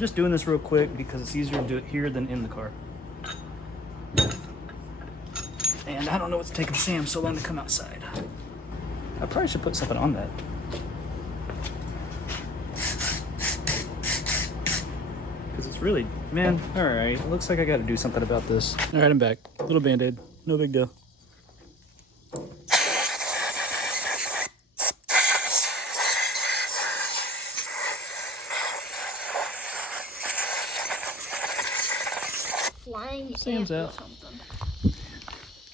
Just doing this real quick because it's easier to do it here than in the car. And I don't know what's taking Sam so long to come outside. I probably should put something on that. It's really, man, all right. It looks like I got to do something about this. All right, I'm back. Little Band-Aid, no big deal. Flying Sam's ant or out. something.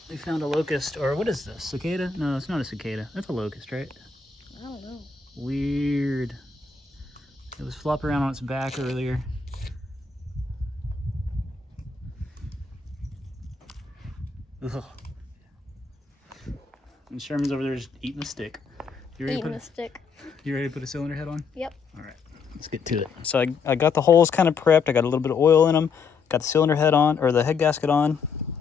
They found a locust, or what is this? Cicada? No, it's not a cicada. That's a locust, right? I don't know. Weird. It was flopping around on its back earlier. Ugh. And Sherman's over there just eating a stick. You ready, Eating a stick. you ready to put a cylinder head on? Yep. All right, let's get to it. So I got the holes kind of prepped. I got a little bit of oil in them. Got the cylinder head on, or the head gasket on.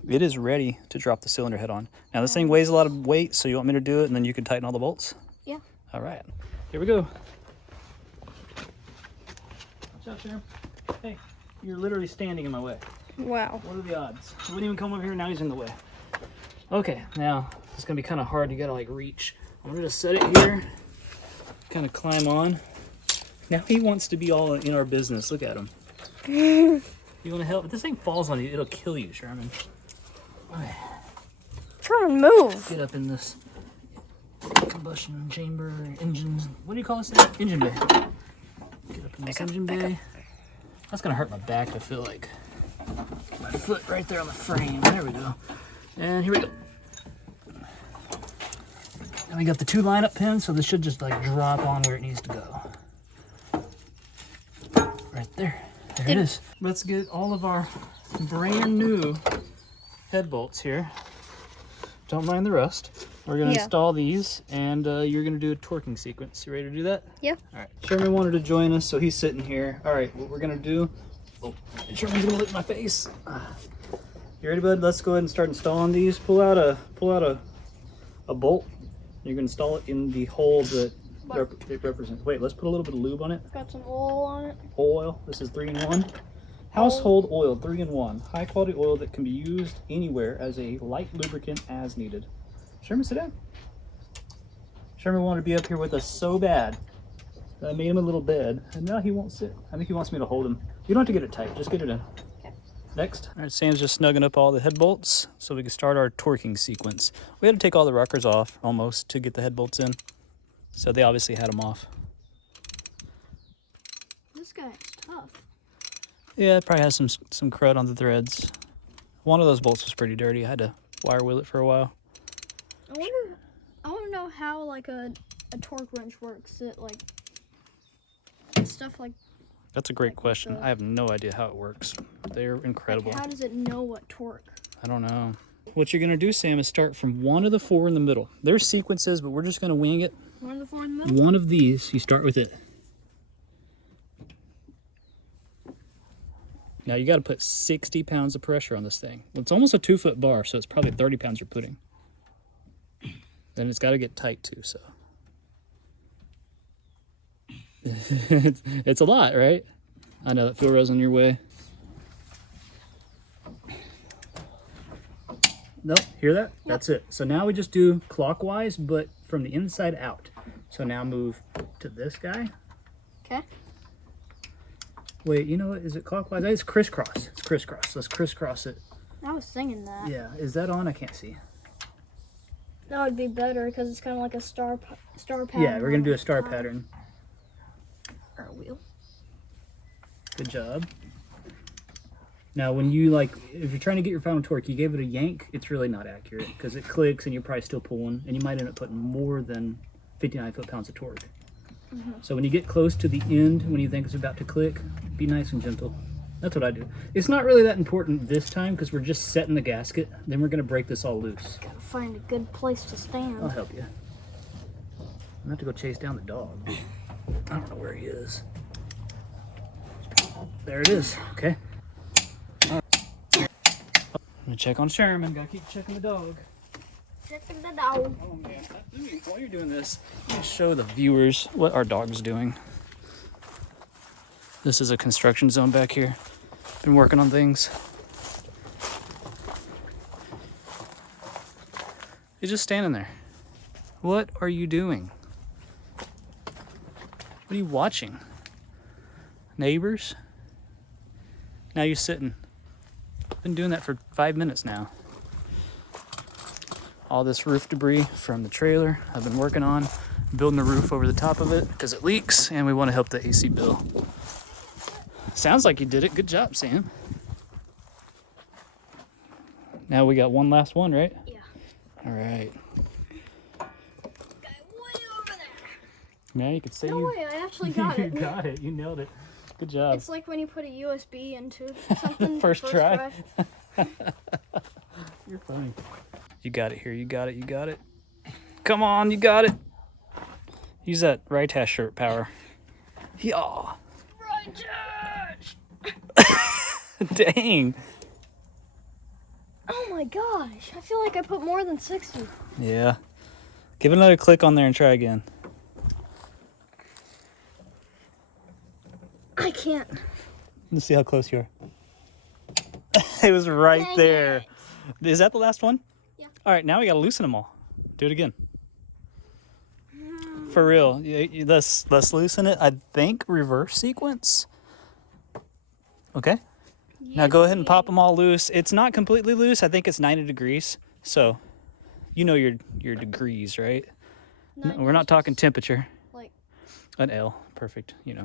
It is ready to drop the cylinder head on. Now this thing weighs a lot of weight, so you want me to do it and then you can tighten all the bolts? Yeah. All right, here we go. Watch out, Sharon. Hey, you're literally standing in my way. Wow. What are the odds? He wouldn't even come over here, now he's in the way. Okay, now it's gonna be kind of hard. You gotta like reach. I'm gonna just set it here, kind of climb on. Now he wants to be all in our business. Look at him. You wanna help? If this thing falls on you, it'll kill you, Sherman. Okay. Sherman, move. Get up in this combustion chamber, engines. What do you call this thing? Engine bay. Get up in this engine bay. That's gonna hurt my back. I feel like my foot right there on the frame. There we go. And here we go. And we got the 2 lineup pins, so this should just like drop on where it needs to go. Right there. There it is. Let's get all of our brand new head bolts here. Don't mind the rust. We're gonna install these, and you're gonna do a torquing sequence. You ready to do that? Yeah. All right. Sherman wanted to join us, so he's sitting here. All right. What we're gonna do? Oh, Sherman's gonna lick my face. You ready, bud? Let's go ahead and start installing these. Pull out a bolt. You're gonna install it in the hole that it represents. Wait, let's put a little bit of lube on it. Got some oil on it. Oil. This is 3-in-1. Household oil, 3-in-1. High quality oil that can be used anywhere as a light lubricant as needed. Sherman, sit down. Sherman wanted to be up here with us so bad that I made him a little bed, and now he won't sit. I think he wants me to hold him. You don't have to get it tight, just get it in. Okay. Next. All right, Sam's just snugging up all the head bolts so we can start our torquing sequence. We had to take all the rockers off almost to get the head bolts in, so they obviously had them off. This guy's tough. Yeah, it probably has some crud on the threads. One of those bolts was pretty dirty. I had to wire wheel it for a while. I want to know how like a torque wrench works. It like stuff like. That's a great question. I have no idea how it works. They're incredible. Like, how does it know what torque? I don't know. What you're gonna do, Sam, is start from one of the 4 in the middle. There's sequences, but we're just gonna wing it. One of the 4 in the middle? One of these, you start with it. Now you gotta put 60 pounds of pressure on this thing. Well, it's almost a 2-foot bar, so it's probably 30 pounds you're putting. Then it's gotta get tight too, so. It's a lot, right? I know that fuel rail's in your way. Nope, hear that? Yep. That's it. So now we just do clockwise, but from the inside out. So now move to this guy. Okay. Wait, you know what? Is it clockwise? It's crisscross. It's crisscross. Let's crisscross it. I was singing that. Yeah, is that on? I can't see. That would be better because it's kind of like a star pattern. Yeah, we're gonna do a star pattern. Or a wheel. Good job. Now, when you if you're trying to get your final torque, you gave it a yank, it's really not accurate because it clicks and you're probably still pulling, and you might end up putting more than 59 foot-pounds of torque. So when you get close to the end, when you think it's about to click, be nice and gentle. That's what I do. It's not really that important this time because we're just setting the gasket. Then we're gonna break this all loose. Gotta find a good place to stand. I'll help you. I'm gonna have to go chase down the dog. I don't know where he is. There it is. Okay. I'm gonna check on Sherman. Gotta keep checking the dog. Checking the dog. Oh man. While you're doing this, let me show the viewers what our dog's doing. This is a construction zone back here. Been working on things. He's just standing there. What are you doing? What are you watching? Neighbors? Now you're sitting. Been doing that for 5 minutes now. All this roof debris from the trailer I've been working on, building the roof over the top of it because it leaks and we want to help the AC bill. Sounds like you did it. Good job, Sam. Now we got one last one, right? Yeah. All right. Guy way over there. Now you could say No way, I actually got you it. got it. You nailed it. Good job. It's like when you put a USB into something. First try. try. You're funny. You got it here. You got it. You got it. Come on, you got it. Use that right hash shirt power. Yeah. Right. Dang. Oh my gosh, I feel like I put more than 60. Yeah. Give it another click on there and try again. I can't. Let's see how close you are. It was right Dang there. it. Is that the last one? Yeah. All right, now we got to loosen them all. Do it again. For real. Let's loosen it. I think reverse sequence. Okay. Now go ahead and pop them all loose. It's not completely loose. I think it's 90 degrees. So, you know your degrees, right? No, we're not talking temperature. Like an L. Perfect, you know.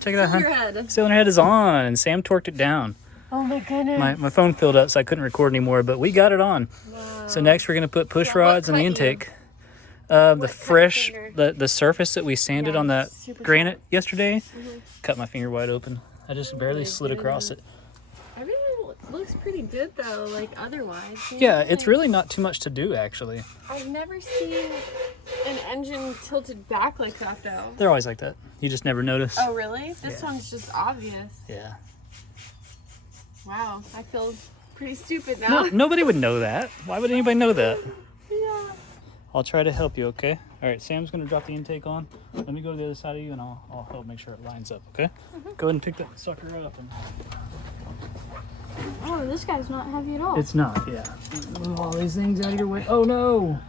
Check it out, hon. Cylinder head is on, and Sam torqued it down. oh my goodness. My phone filled up, so I couldn't record anymore, but we got it on. Wow. So next we're gonna put push So what rods in the cut you? intake. The cut fresh, your finger? the surface that we sanded Yeah, on that super granite yesterday, cut my finger wide open. I just barely slid across it. Everything looks pretty good though, like otherwise. Yeah, it's really not too much to do actually. I've never seen an engine tilted back like that though. They're always like that. You just never notice. Oh really? This Yeah. one's just obvious. Yeah. Wow, I feel pretty stupid now. No, nobody would know that. Why would anybody know that? Yeah. I'll try to help you, okay? All right, Sam's gonna drop the intake on. Let me go to the other side of you and I'll help make sure it lines up, okay? Go ahead and pick that sucker up. And... Oh, this guy's not heavy at all. It's not, yeah. Move all these things out of your way. Oh no!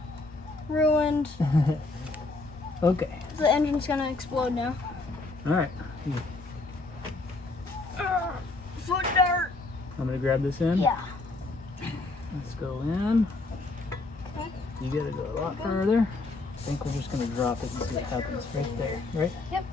Ruined. Okay. The engine's gonna explode now. All right. Foot dart. I'm gonna grab this in. Yeah. Let's go in. Okay. You gotta go a lot further. I think we're just gonna drop it and see what happens right there, right? Yep.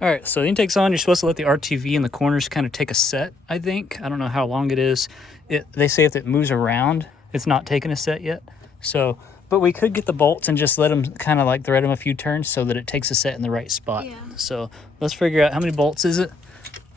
All right, so the intake's on. You're supposed to let the RTV in the corners kind of take a set, I think. I don't know how long it is. They say if it moves around, it's not taking a set yet. So, but we could get the bolts and just let them kind of like thread them a few turns so that it takes a set in the right spot. Yeah. So let's figure out how many bolts is it.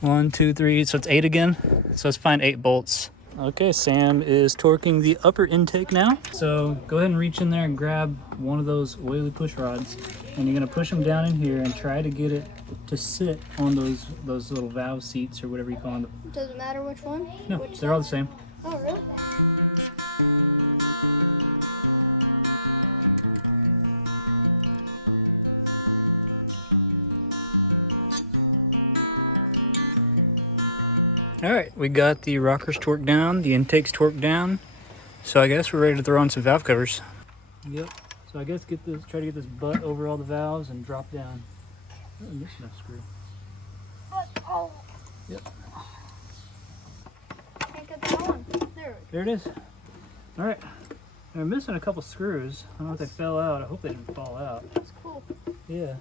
1, 2, 3, so it's 8 again. So let's find 8 bolts. Okay, Sam is torquing the upper intake now. So go ahead and reach in there and grab one of those oily push rods, and you're gonna push them down in here and try to get it to sit on those little valve seats or whatever you call them. Doesn't matter which one? No, they're all the same. Oh, really? All right, we got the rockers torqued down, the intakes torqued down. So I guess we're ready to throw on some valve covers. Yep. So I guess try to get this butt over all the valves and drop down. Oh, I'm missing a screw. Oh. Yep. Can't get that on. There it is. All right. We're missing a couple screws. I don't know if they fell out. I hope they didn't fall out. That's cool. Yeah.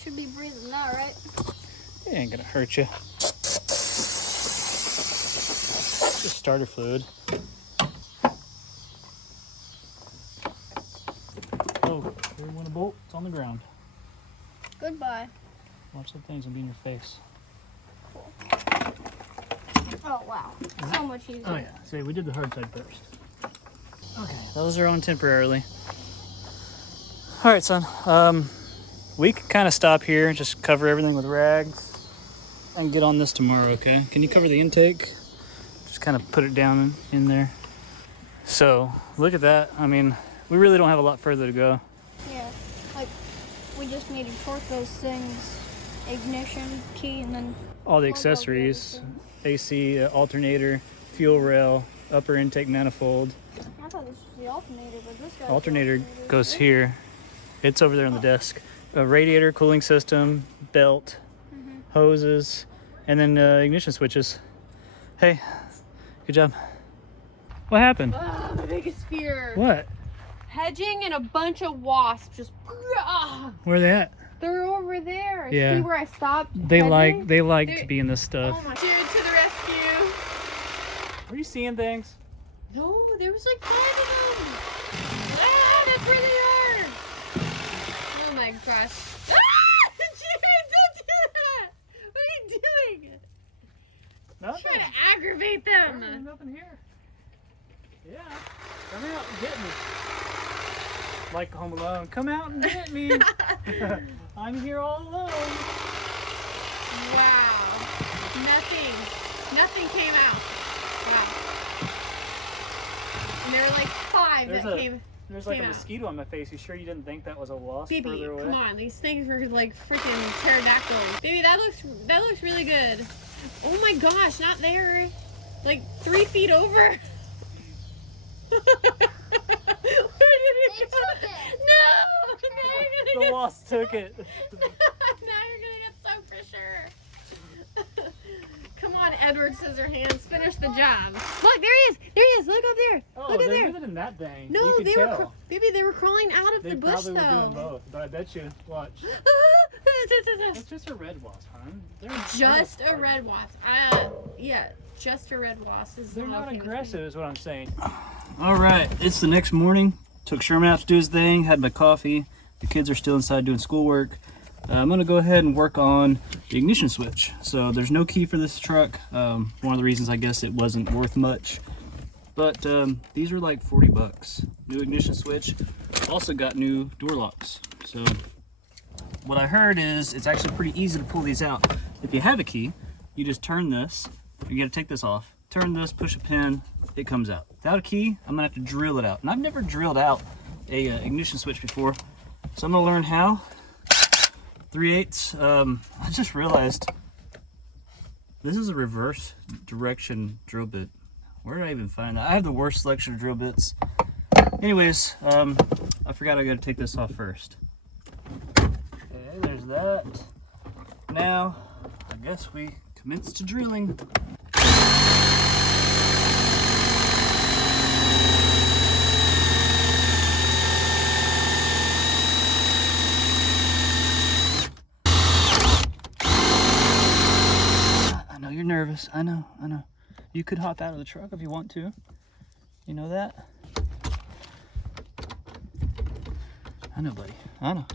Should be breathing now, right? It ain't gonna hurt you. Just starter fluid. Oh, there went a bolt. It's on the ground. Goodbye. Watch that thing's gonna be in your face. Oh, wow. So much easier. Oh yeah, see, we did the hard side first. Okay, those are on temporarily. All right, son. We can kind of stop here and just cover everything with rags and get on this tomorrow, okay? Can you cover the intake? Just kind of put it down in there. So, look at that. I mean, we really don't have a lot further to go. Yeah. Like, we just need to torque those things. Ignition, key, and then... All the plug all the accessories, other things. AC, alternator, fuel rail, upper intake manifold. I thought this was the alternator, but this guy's Alternator the alternator. goes here. It's over there on the desk. A radiator, cooling system, belt, hoses, and then ignition switches. Hey, good job. What happened? Ah, my biggest fear. What? Hedging and a bunch of wasps just. Where are they at? They're over there. Yeah. See where I stopped? They hedging? like They- to be in this stuff. Oh my! Dude, to the rescue. Are you seeing things? No, there was like 5 of them. Ah, that's where they are. Oh my gosh. Ah! Jared, don't do that. What are you doing? Nothing. Trying to aggravate them. There's nothing here. Yeah. Come out and get me. Like Home Alone. Come out and get me. I'm here all alone. Wow. Nothing came out. Wow. And there were like 5 that came. There's like came a out. mosquito on my face. You sure you didn't think that was a wasp Baby, further away? come on. These things were like freaking pterodactyls. Baby, that looks really good. Oh my gosh, not there. Like 3 feet over. Where did it They go? took it. No! Now you're The gonna get wasp took it. now you're gonna get soaked for sure. Come on, Edward Scissorhands, finish the job. Look, there he is. There he is. Look up there. Oh, Look up they're there. living in that thing. No, you could they tell. were baby. They were crawling out of They the bush probably were doing though. both, but I bet you. Watch. It's just a red wasp, hon. They're Just a red wasp. Yeah, just a red wasp. They're not aggressive, is what I'm saying. All right, it's the next morning. Took Sherman out to do his thing. Had my coffee. The kids are still inside doing schoolwork. I'm gonna go ahead and work on the ignition switch. So there's no key for this truck. One of the reasons I guess it wasn't worth much. But these are like 40 bucks. New ignition switch. Also got new door locks. So what I heard is it's actually pretty easy to pull these out. If you have a key, you just turn this. You gotta take this off. Turn this, push a pin, it comes out. Without a key, I'm gonna have to drill it out. And I've never drilled out a ignition switch before. So I'm gonna learn how. 3/8. I just realized this is a reverse direction drill bit. Where did I even find that? I have the worst selection of drill bits. Anyways, I forgot I gotta take this off first. Okay, there's that. Now, I guess we commence to drilling. I know you're nervous. I know. You could hop out of the truck if you want to. You know that? I know, buddy. I know.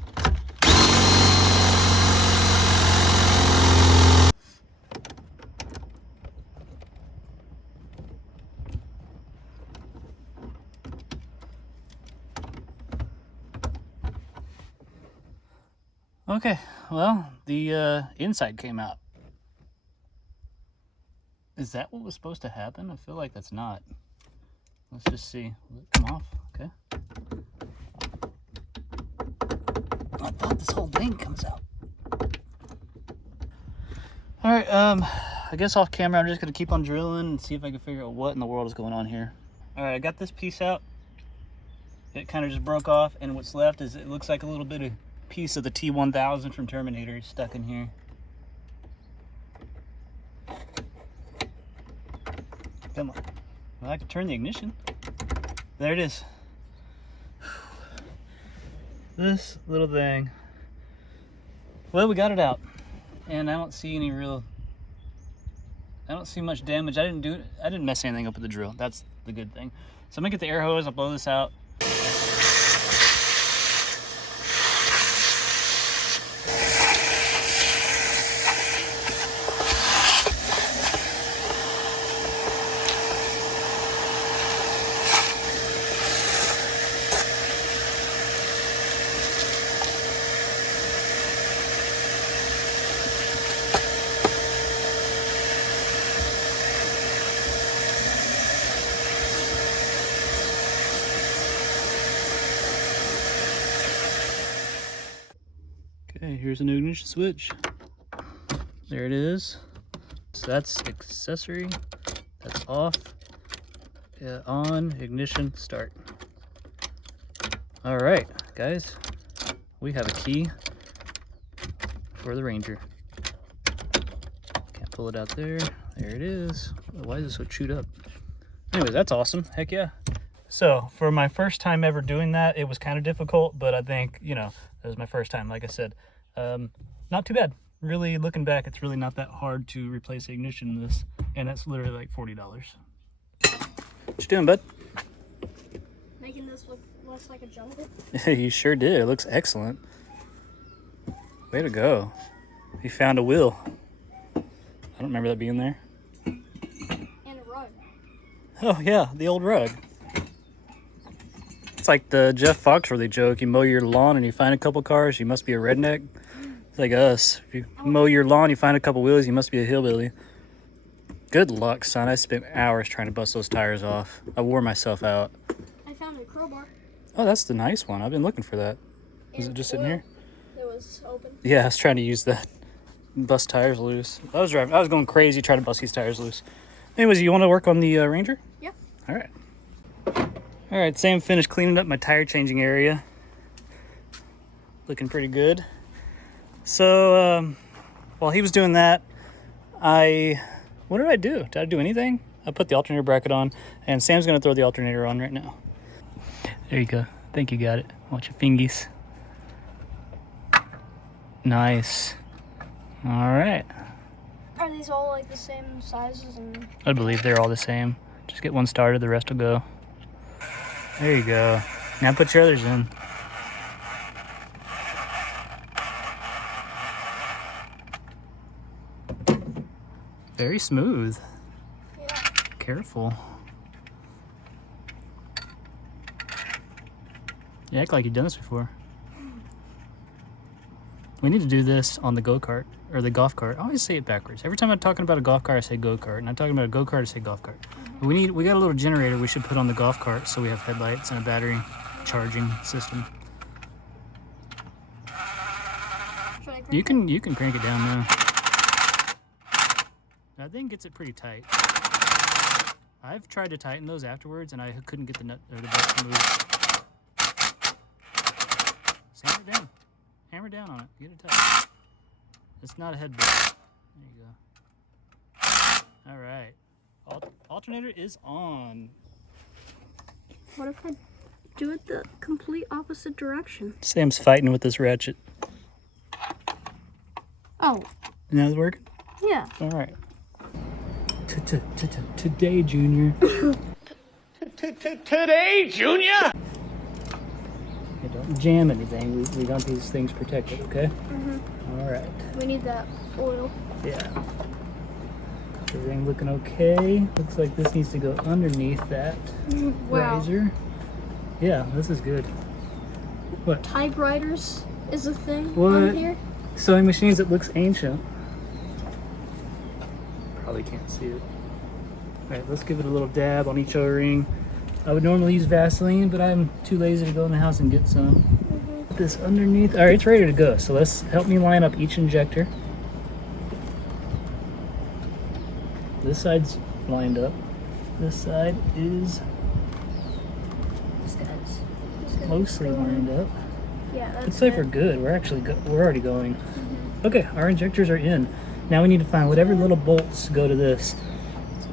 Okay, well, the inside came out. Is that what was supposed to happen? I feel like that's not. Let's just see. Will it come off? Okay. I thought this whole thing comes out. All right, I guess off camera I'm just gonna keep on drilling and see if I can figure out what in the world is going on here. All right, I got this piece out. It kind of just broke off, and what's left is it looks like a little bit of piece of the T1000 from Terminator is stuck in here. Come on. Well, I can turn the ignition. There it is. This little thing. Well, we got it out, and I don't see any real. I don't see much damage. I didn't mess anything up with the drill. That's the good thing. So I'm gonna get the air hose. I'll blow this out. Okay, here's an ignition switch. There it is. So that's accessory. That's off. Yeah, on, ignition, start. All right, guys, we have a key for the Ranger. Can't pull it out there. There it is. Why is it so chewed up? Anyways, that's awesome. Heck yeah. So for my first time ever doing that, it was kind of difficult, but I think, you know, that was my first time, like I said. Not too bad. Really, looking back, it's really not that hard to replace the ignition in this, and that's literally like $40. What you doing, bud? Making this look less like a jungle. You sure did. It looks excellent. Way to go. You found a wheel. I don't remember that being there. And a rug. Oh yeah, the old rug. It's like the Jeff Foxworthy joke. You mow your lawn and you find a couple cars, you must be a redneck. It's like us. If you mow your lawn, you find a couple wheels, you must be a hillbilly. Good luck, son. I spent hours trying to bust those tires off. I wore myself out. I found a crowbar. Oh, that's the nice one. I've been looking for that. Was it just sitting here? It was open. Yeah, I was trying to use that. Bust tires loose. I was going crazy trying to bust these tires loose. Anyways, you want to work on the Ranger? Yeah. All right. All right, Sam finished cleaning up my tire changing area. Looking pretty good. So while he was doing that, what did I do? Did I do anything? I put the alternator bracket on, and Sam's gonna throw the alternator on right now. There you go. I think you got it. Watch your fingies. Nice. All right. Are these all like the same sizes? And I believe they're all the same. Just get one started, the rest will go. There you go. Now put your others in. Very smooth. Yeah. Careful. You act like you've done this before. We need to do this on the go-kart, or the golf cart. I always say it backwards. Every time I'm talking about a golf cart, I say go-kart. And I'm talking about a go-kart, I say golf cart. But we got a little generator we should put on the golf cart so we have headlights and a battery charging system. should I You can crank it down now. That thing gets it pretty tight. I've tried to tighten those afterwards and I couldn't get the nut or the bolt to move. Just hammer it down. Hammer down on it. Get it tight. It's not a head bolt. There you go. All right. Alternator is on. What if I do it the complete opposite direction? Sam's fighting with this ratchet. Oh. Now it's working? Yeah. All right. Today, Junior. Today, Junior! Hey, dog. don't jam anything. We want these things protected, okay? All right. We need that oil. Yeah. Everything looking okay. Looks like this needs to go underneath that Wow. riser. Yeah, this is good. What? Typewriters is a thing What? on here. Sewing machines that looks ancient. Probably can't see it. All right, let's give it a little dab on each O-ring. I would normally use Vaseline, but I'm too lazy to go in the house and get some. Put this underneath. All right, it's ready to go. So let's help me line up each injector. This side's lined up. This side is This guy's mostly lined up. Yeah, that's Looks like we're good. We're actually we're already going. Okay, our injectors are in. Now we need to find whatever little bolts go to this.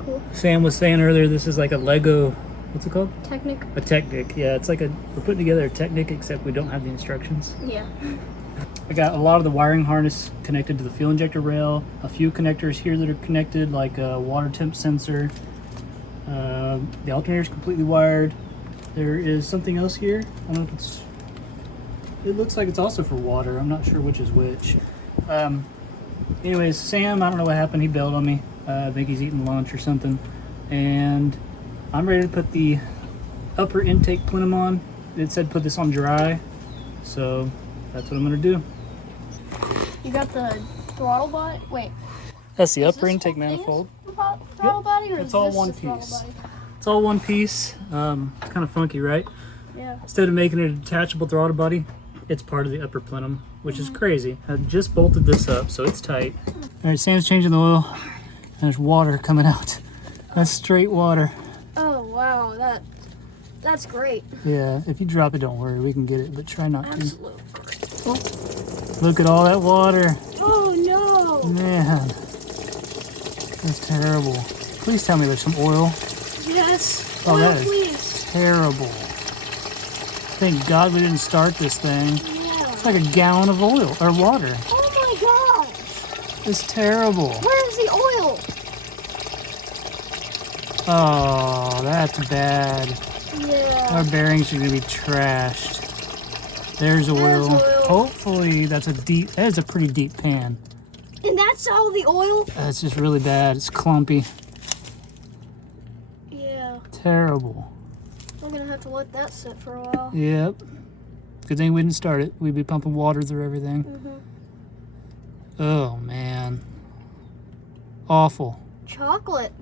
cool. Sam was saying earlier, this is like a Lego. What's it called? Technic. A Technic. Yeah, it's like we're putting together a Technic, except we don't have the instructions. Yeah. I got a lot of the wiring harness connected to the fuel injector rail. A few connectors here that are connected, like a water temp sensor. The alternator is completely wired. There is something else here. I don't know if it's. It looks like it's also for water. I'm not sure which is which. Anyways, Sam, I don't know what happened. He bailed on me. I think he's eating lunch or something. And I'm ready to put the upper intake plenum on. It said put this on dry. So that's what I'm going to do. You got the throttle body? Wait. That's the is upper this intake whole thing manifold. Throttle body, or It's is all this one the throttle piece. body? It's all one piece. It's kind of funky, right? Yeah. Instead of making it a detachable throttle body, it's part of the upper plenum, which is crazy. I just bolted this up, so it's tight. All right, Sam's changing the oil. And there's water coming out. That's straight water. Oh wow, that's great. Yeah, if you drop it, don't worry. We can get it, but try not to. Absolutely. Look at all that water. Oh no. Man, that's terrible. Please tell me there's some oil. Yes. Oh, Oil, that is please. terrible. Thank God we didn't start this thing. Yeah. It's like a gallon of oil or water. Oh my gosh. It's terrible. Where's the oil? Oh, that's bad. Yeah. Our bearings are gonna be trashed. There's oil. There's oil. Hopefully that is a pretty deep pan. And that's all the oil? That's just really bad. It's clumpy. Yeah. Terrible. I'm gonna have to let that sit for a while. Yep. Good thing we didn't start it. We'd be pumping water through everything. Oh man. Awful. Chocolate.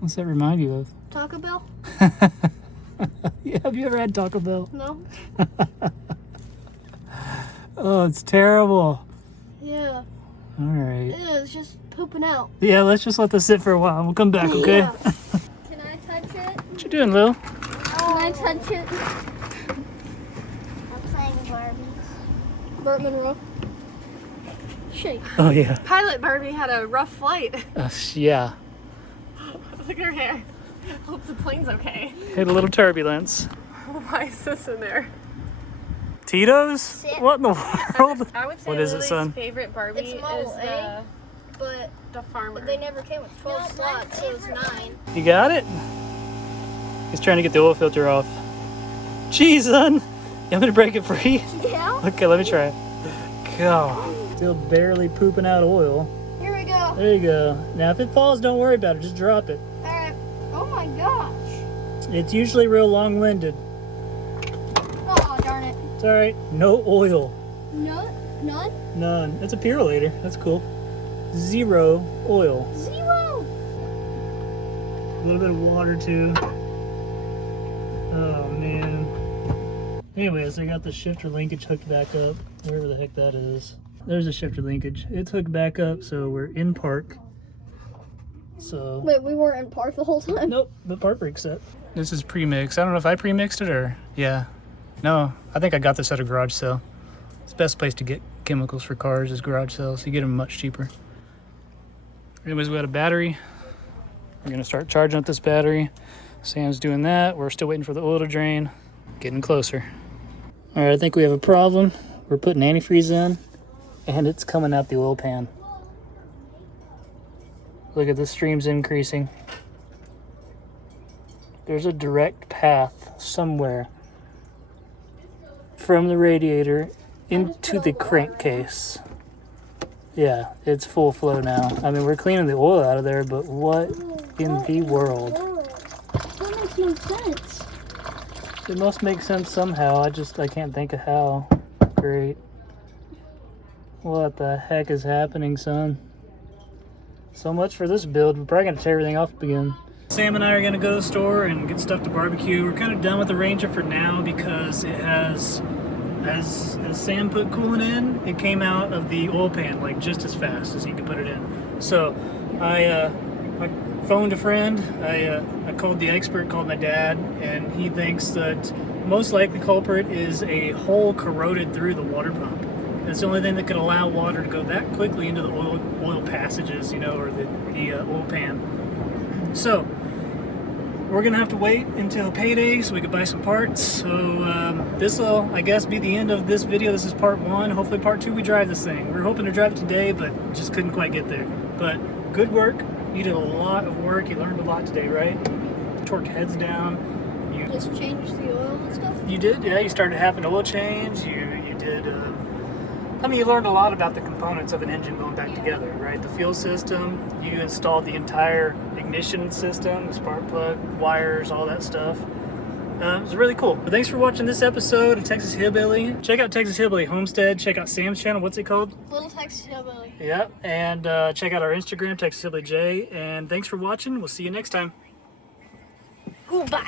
What's that remind you of? Taco Bell? Yeah, have you ever had Taco Bell? No? Oh, it's terrible. Yeah. All right. Ew, it's just pooping out. Yeah, let's just let this sit for a while. We'll come back, okay? Yeah. Can I touch it? What you doing, Lil? Can I touch it? I'm playing Barbies. Burt Monroe. Shake. Oh, yeah. Pilot Barbie had a rough flight. Yeah. Look at her hair. Hope the plane's okay. Hit a little turbulence. Why is this in there? Tito's? What in the world? I would say What is it, Lily's son? favorite Barbie It's is Model A. But the farmer. they never came with 12 slots, so it was 9. You got it? He's trying to get the oil filter off. Jeez, son. You want me to break it free? Yeah. Okay, let me try it. God. Still barely pooping out oil. Here we go. There you go. Now, if it falls, don't worry about it. Just drop it. Alright. Oh my gosh. It's usually real long-winded. Oh, darn it. It's all right. No oil. No, none? None. That's a purelator. That's cool. 0 oil. 0. A little bit of water, too. Oh, man. Anyways, I got the shifter linkage hooked back up. Wherever the heck that is. There's a shifter linkage. It's hooked back up, so we're in park. So... Wait, we weren't in park the whole time? Nope, the part break set. This is pre-mixed. I don't know if I pre-mixed it or... Yeah. No, I think I got this at a garage sale. It's the best place to get chemicals for cars is garage sales. You get them much cheaper. Anyways, we got a battery. We're gonna start charging up this battery. Sam's doing that. We're still waiting for the oil to drain. Getting closer. All right, I think we have a problem. We're putting antifreeze in and it's coming out the oil pan. Look at the streams increasing. There's a direct path somewhere from the radiator into the crankcase. Yeah, it's full flow now. I mean, we're cleaning the oil out of there, but what in the world? That makes no sense. It must make sense somehow. I can't think of how. Great. What the heck is happening, son? So much for this build. We're probably gonna tear everything off again. Sam and I are gonna go to the store and get stuff to barbecue. We're kind of done with the Ranger for now because it has, as Sam put coolant in, it came out of the oil pan like just as fast as he could put it in. So I phoned a friend. I called the expert, called my dad, and he thinks that most likely culprit is a hole corroded through the water pump. That's the only thing that could allow water to go that quickly into the oil passages, you know, or the oil pan. So we're gonna have to wait until payday so we can buy some parts. So this will, I guess, be the end of this video. This is part 1. Hopefully part 2 we drive this thing. We were hoping to drive it today, but just couldn't quite get there. But good work. You did a lot of work. You learned a lot today, right? Torque heads down. You Just change the oil and stuff. You did, yeah. You started having oil change. You did. I mean, you learned a lot about the components of an engine going back together, right? The fuel system. You installed the entire ignition system, the spark plug, wires, all that stuff. It was really cool. But thanks for watching this episode of Texas Hillbilly. Check out Texas Hillbilly Homestead. Check out Sam's channel. What's it called? Little Texas Hillbilly. Yeah. And check out our Instagram, Texas Hillbilly J. And thanks for watching. We'll see you next time. Goodbye.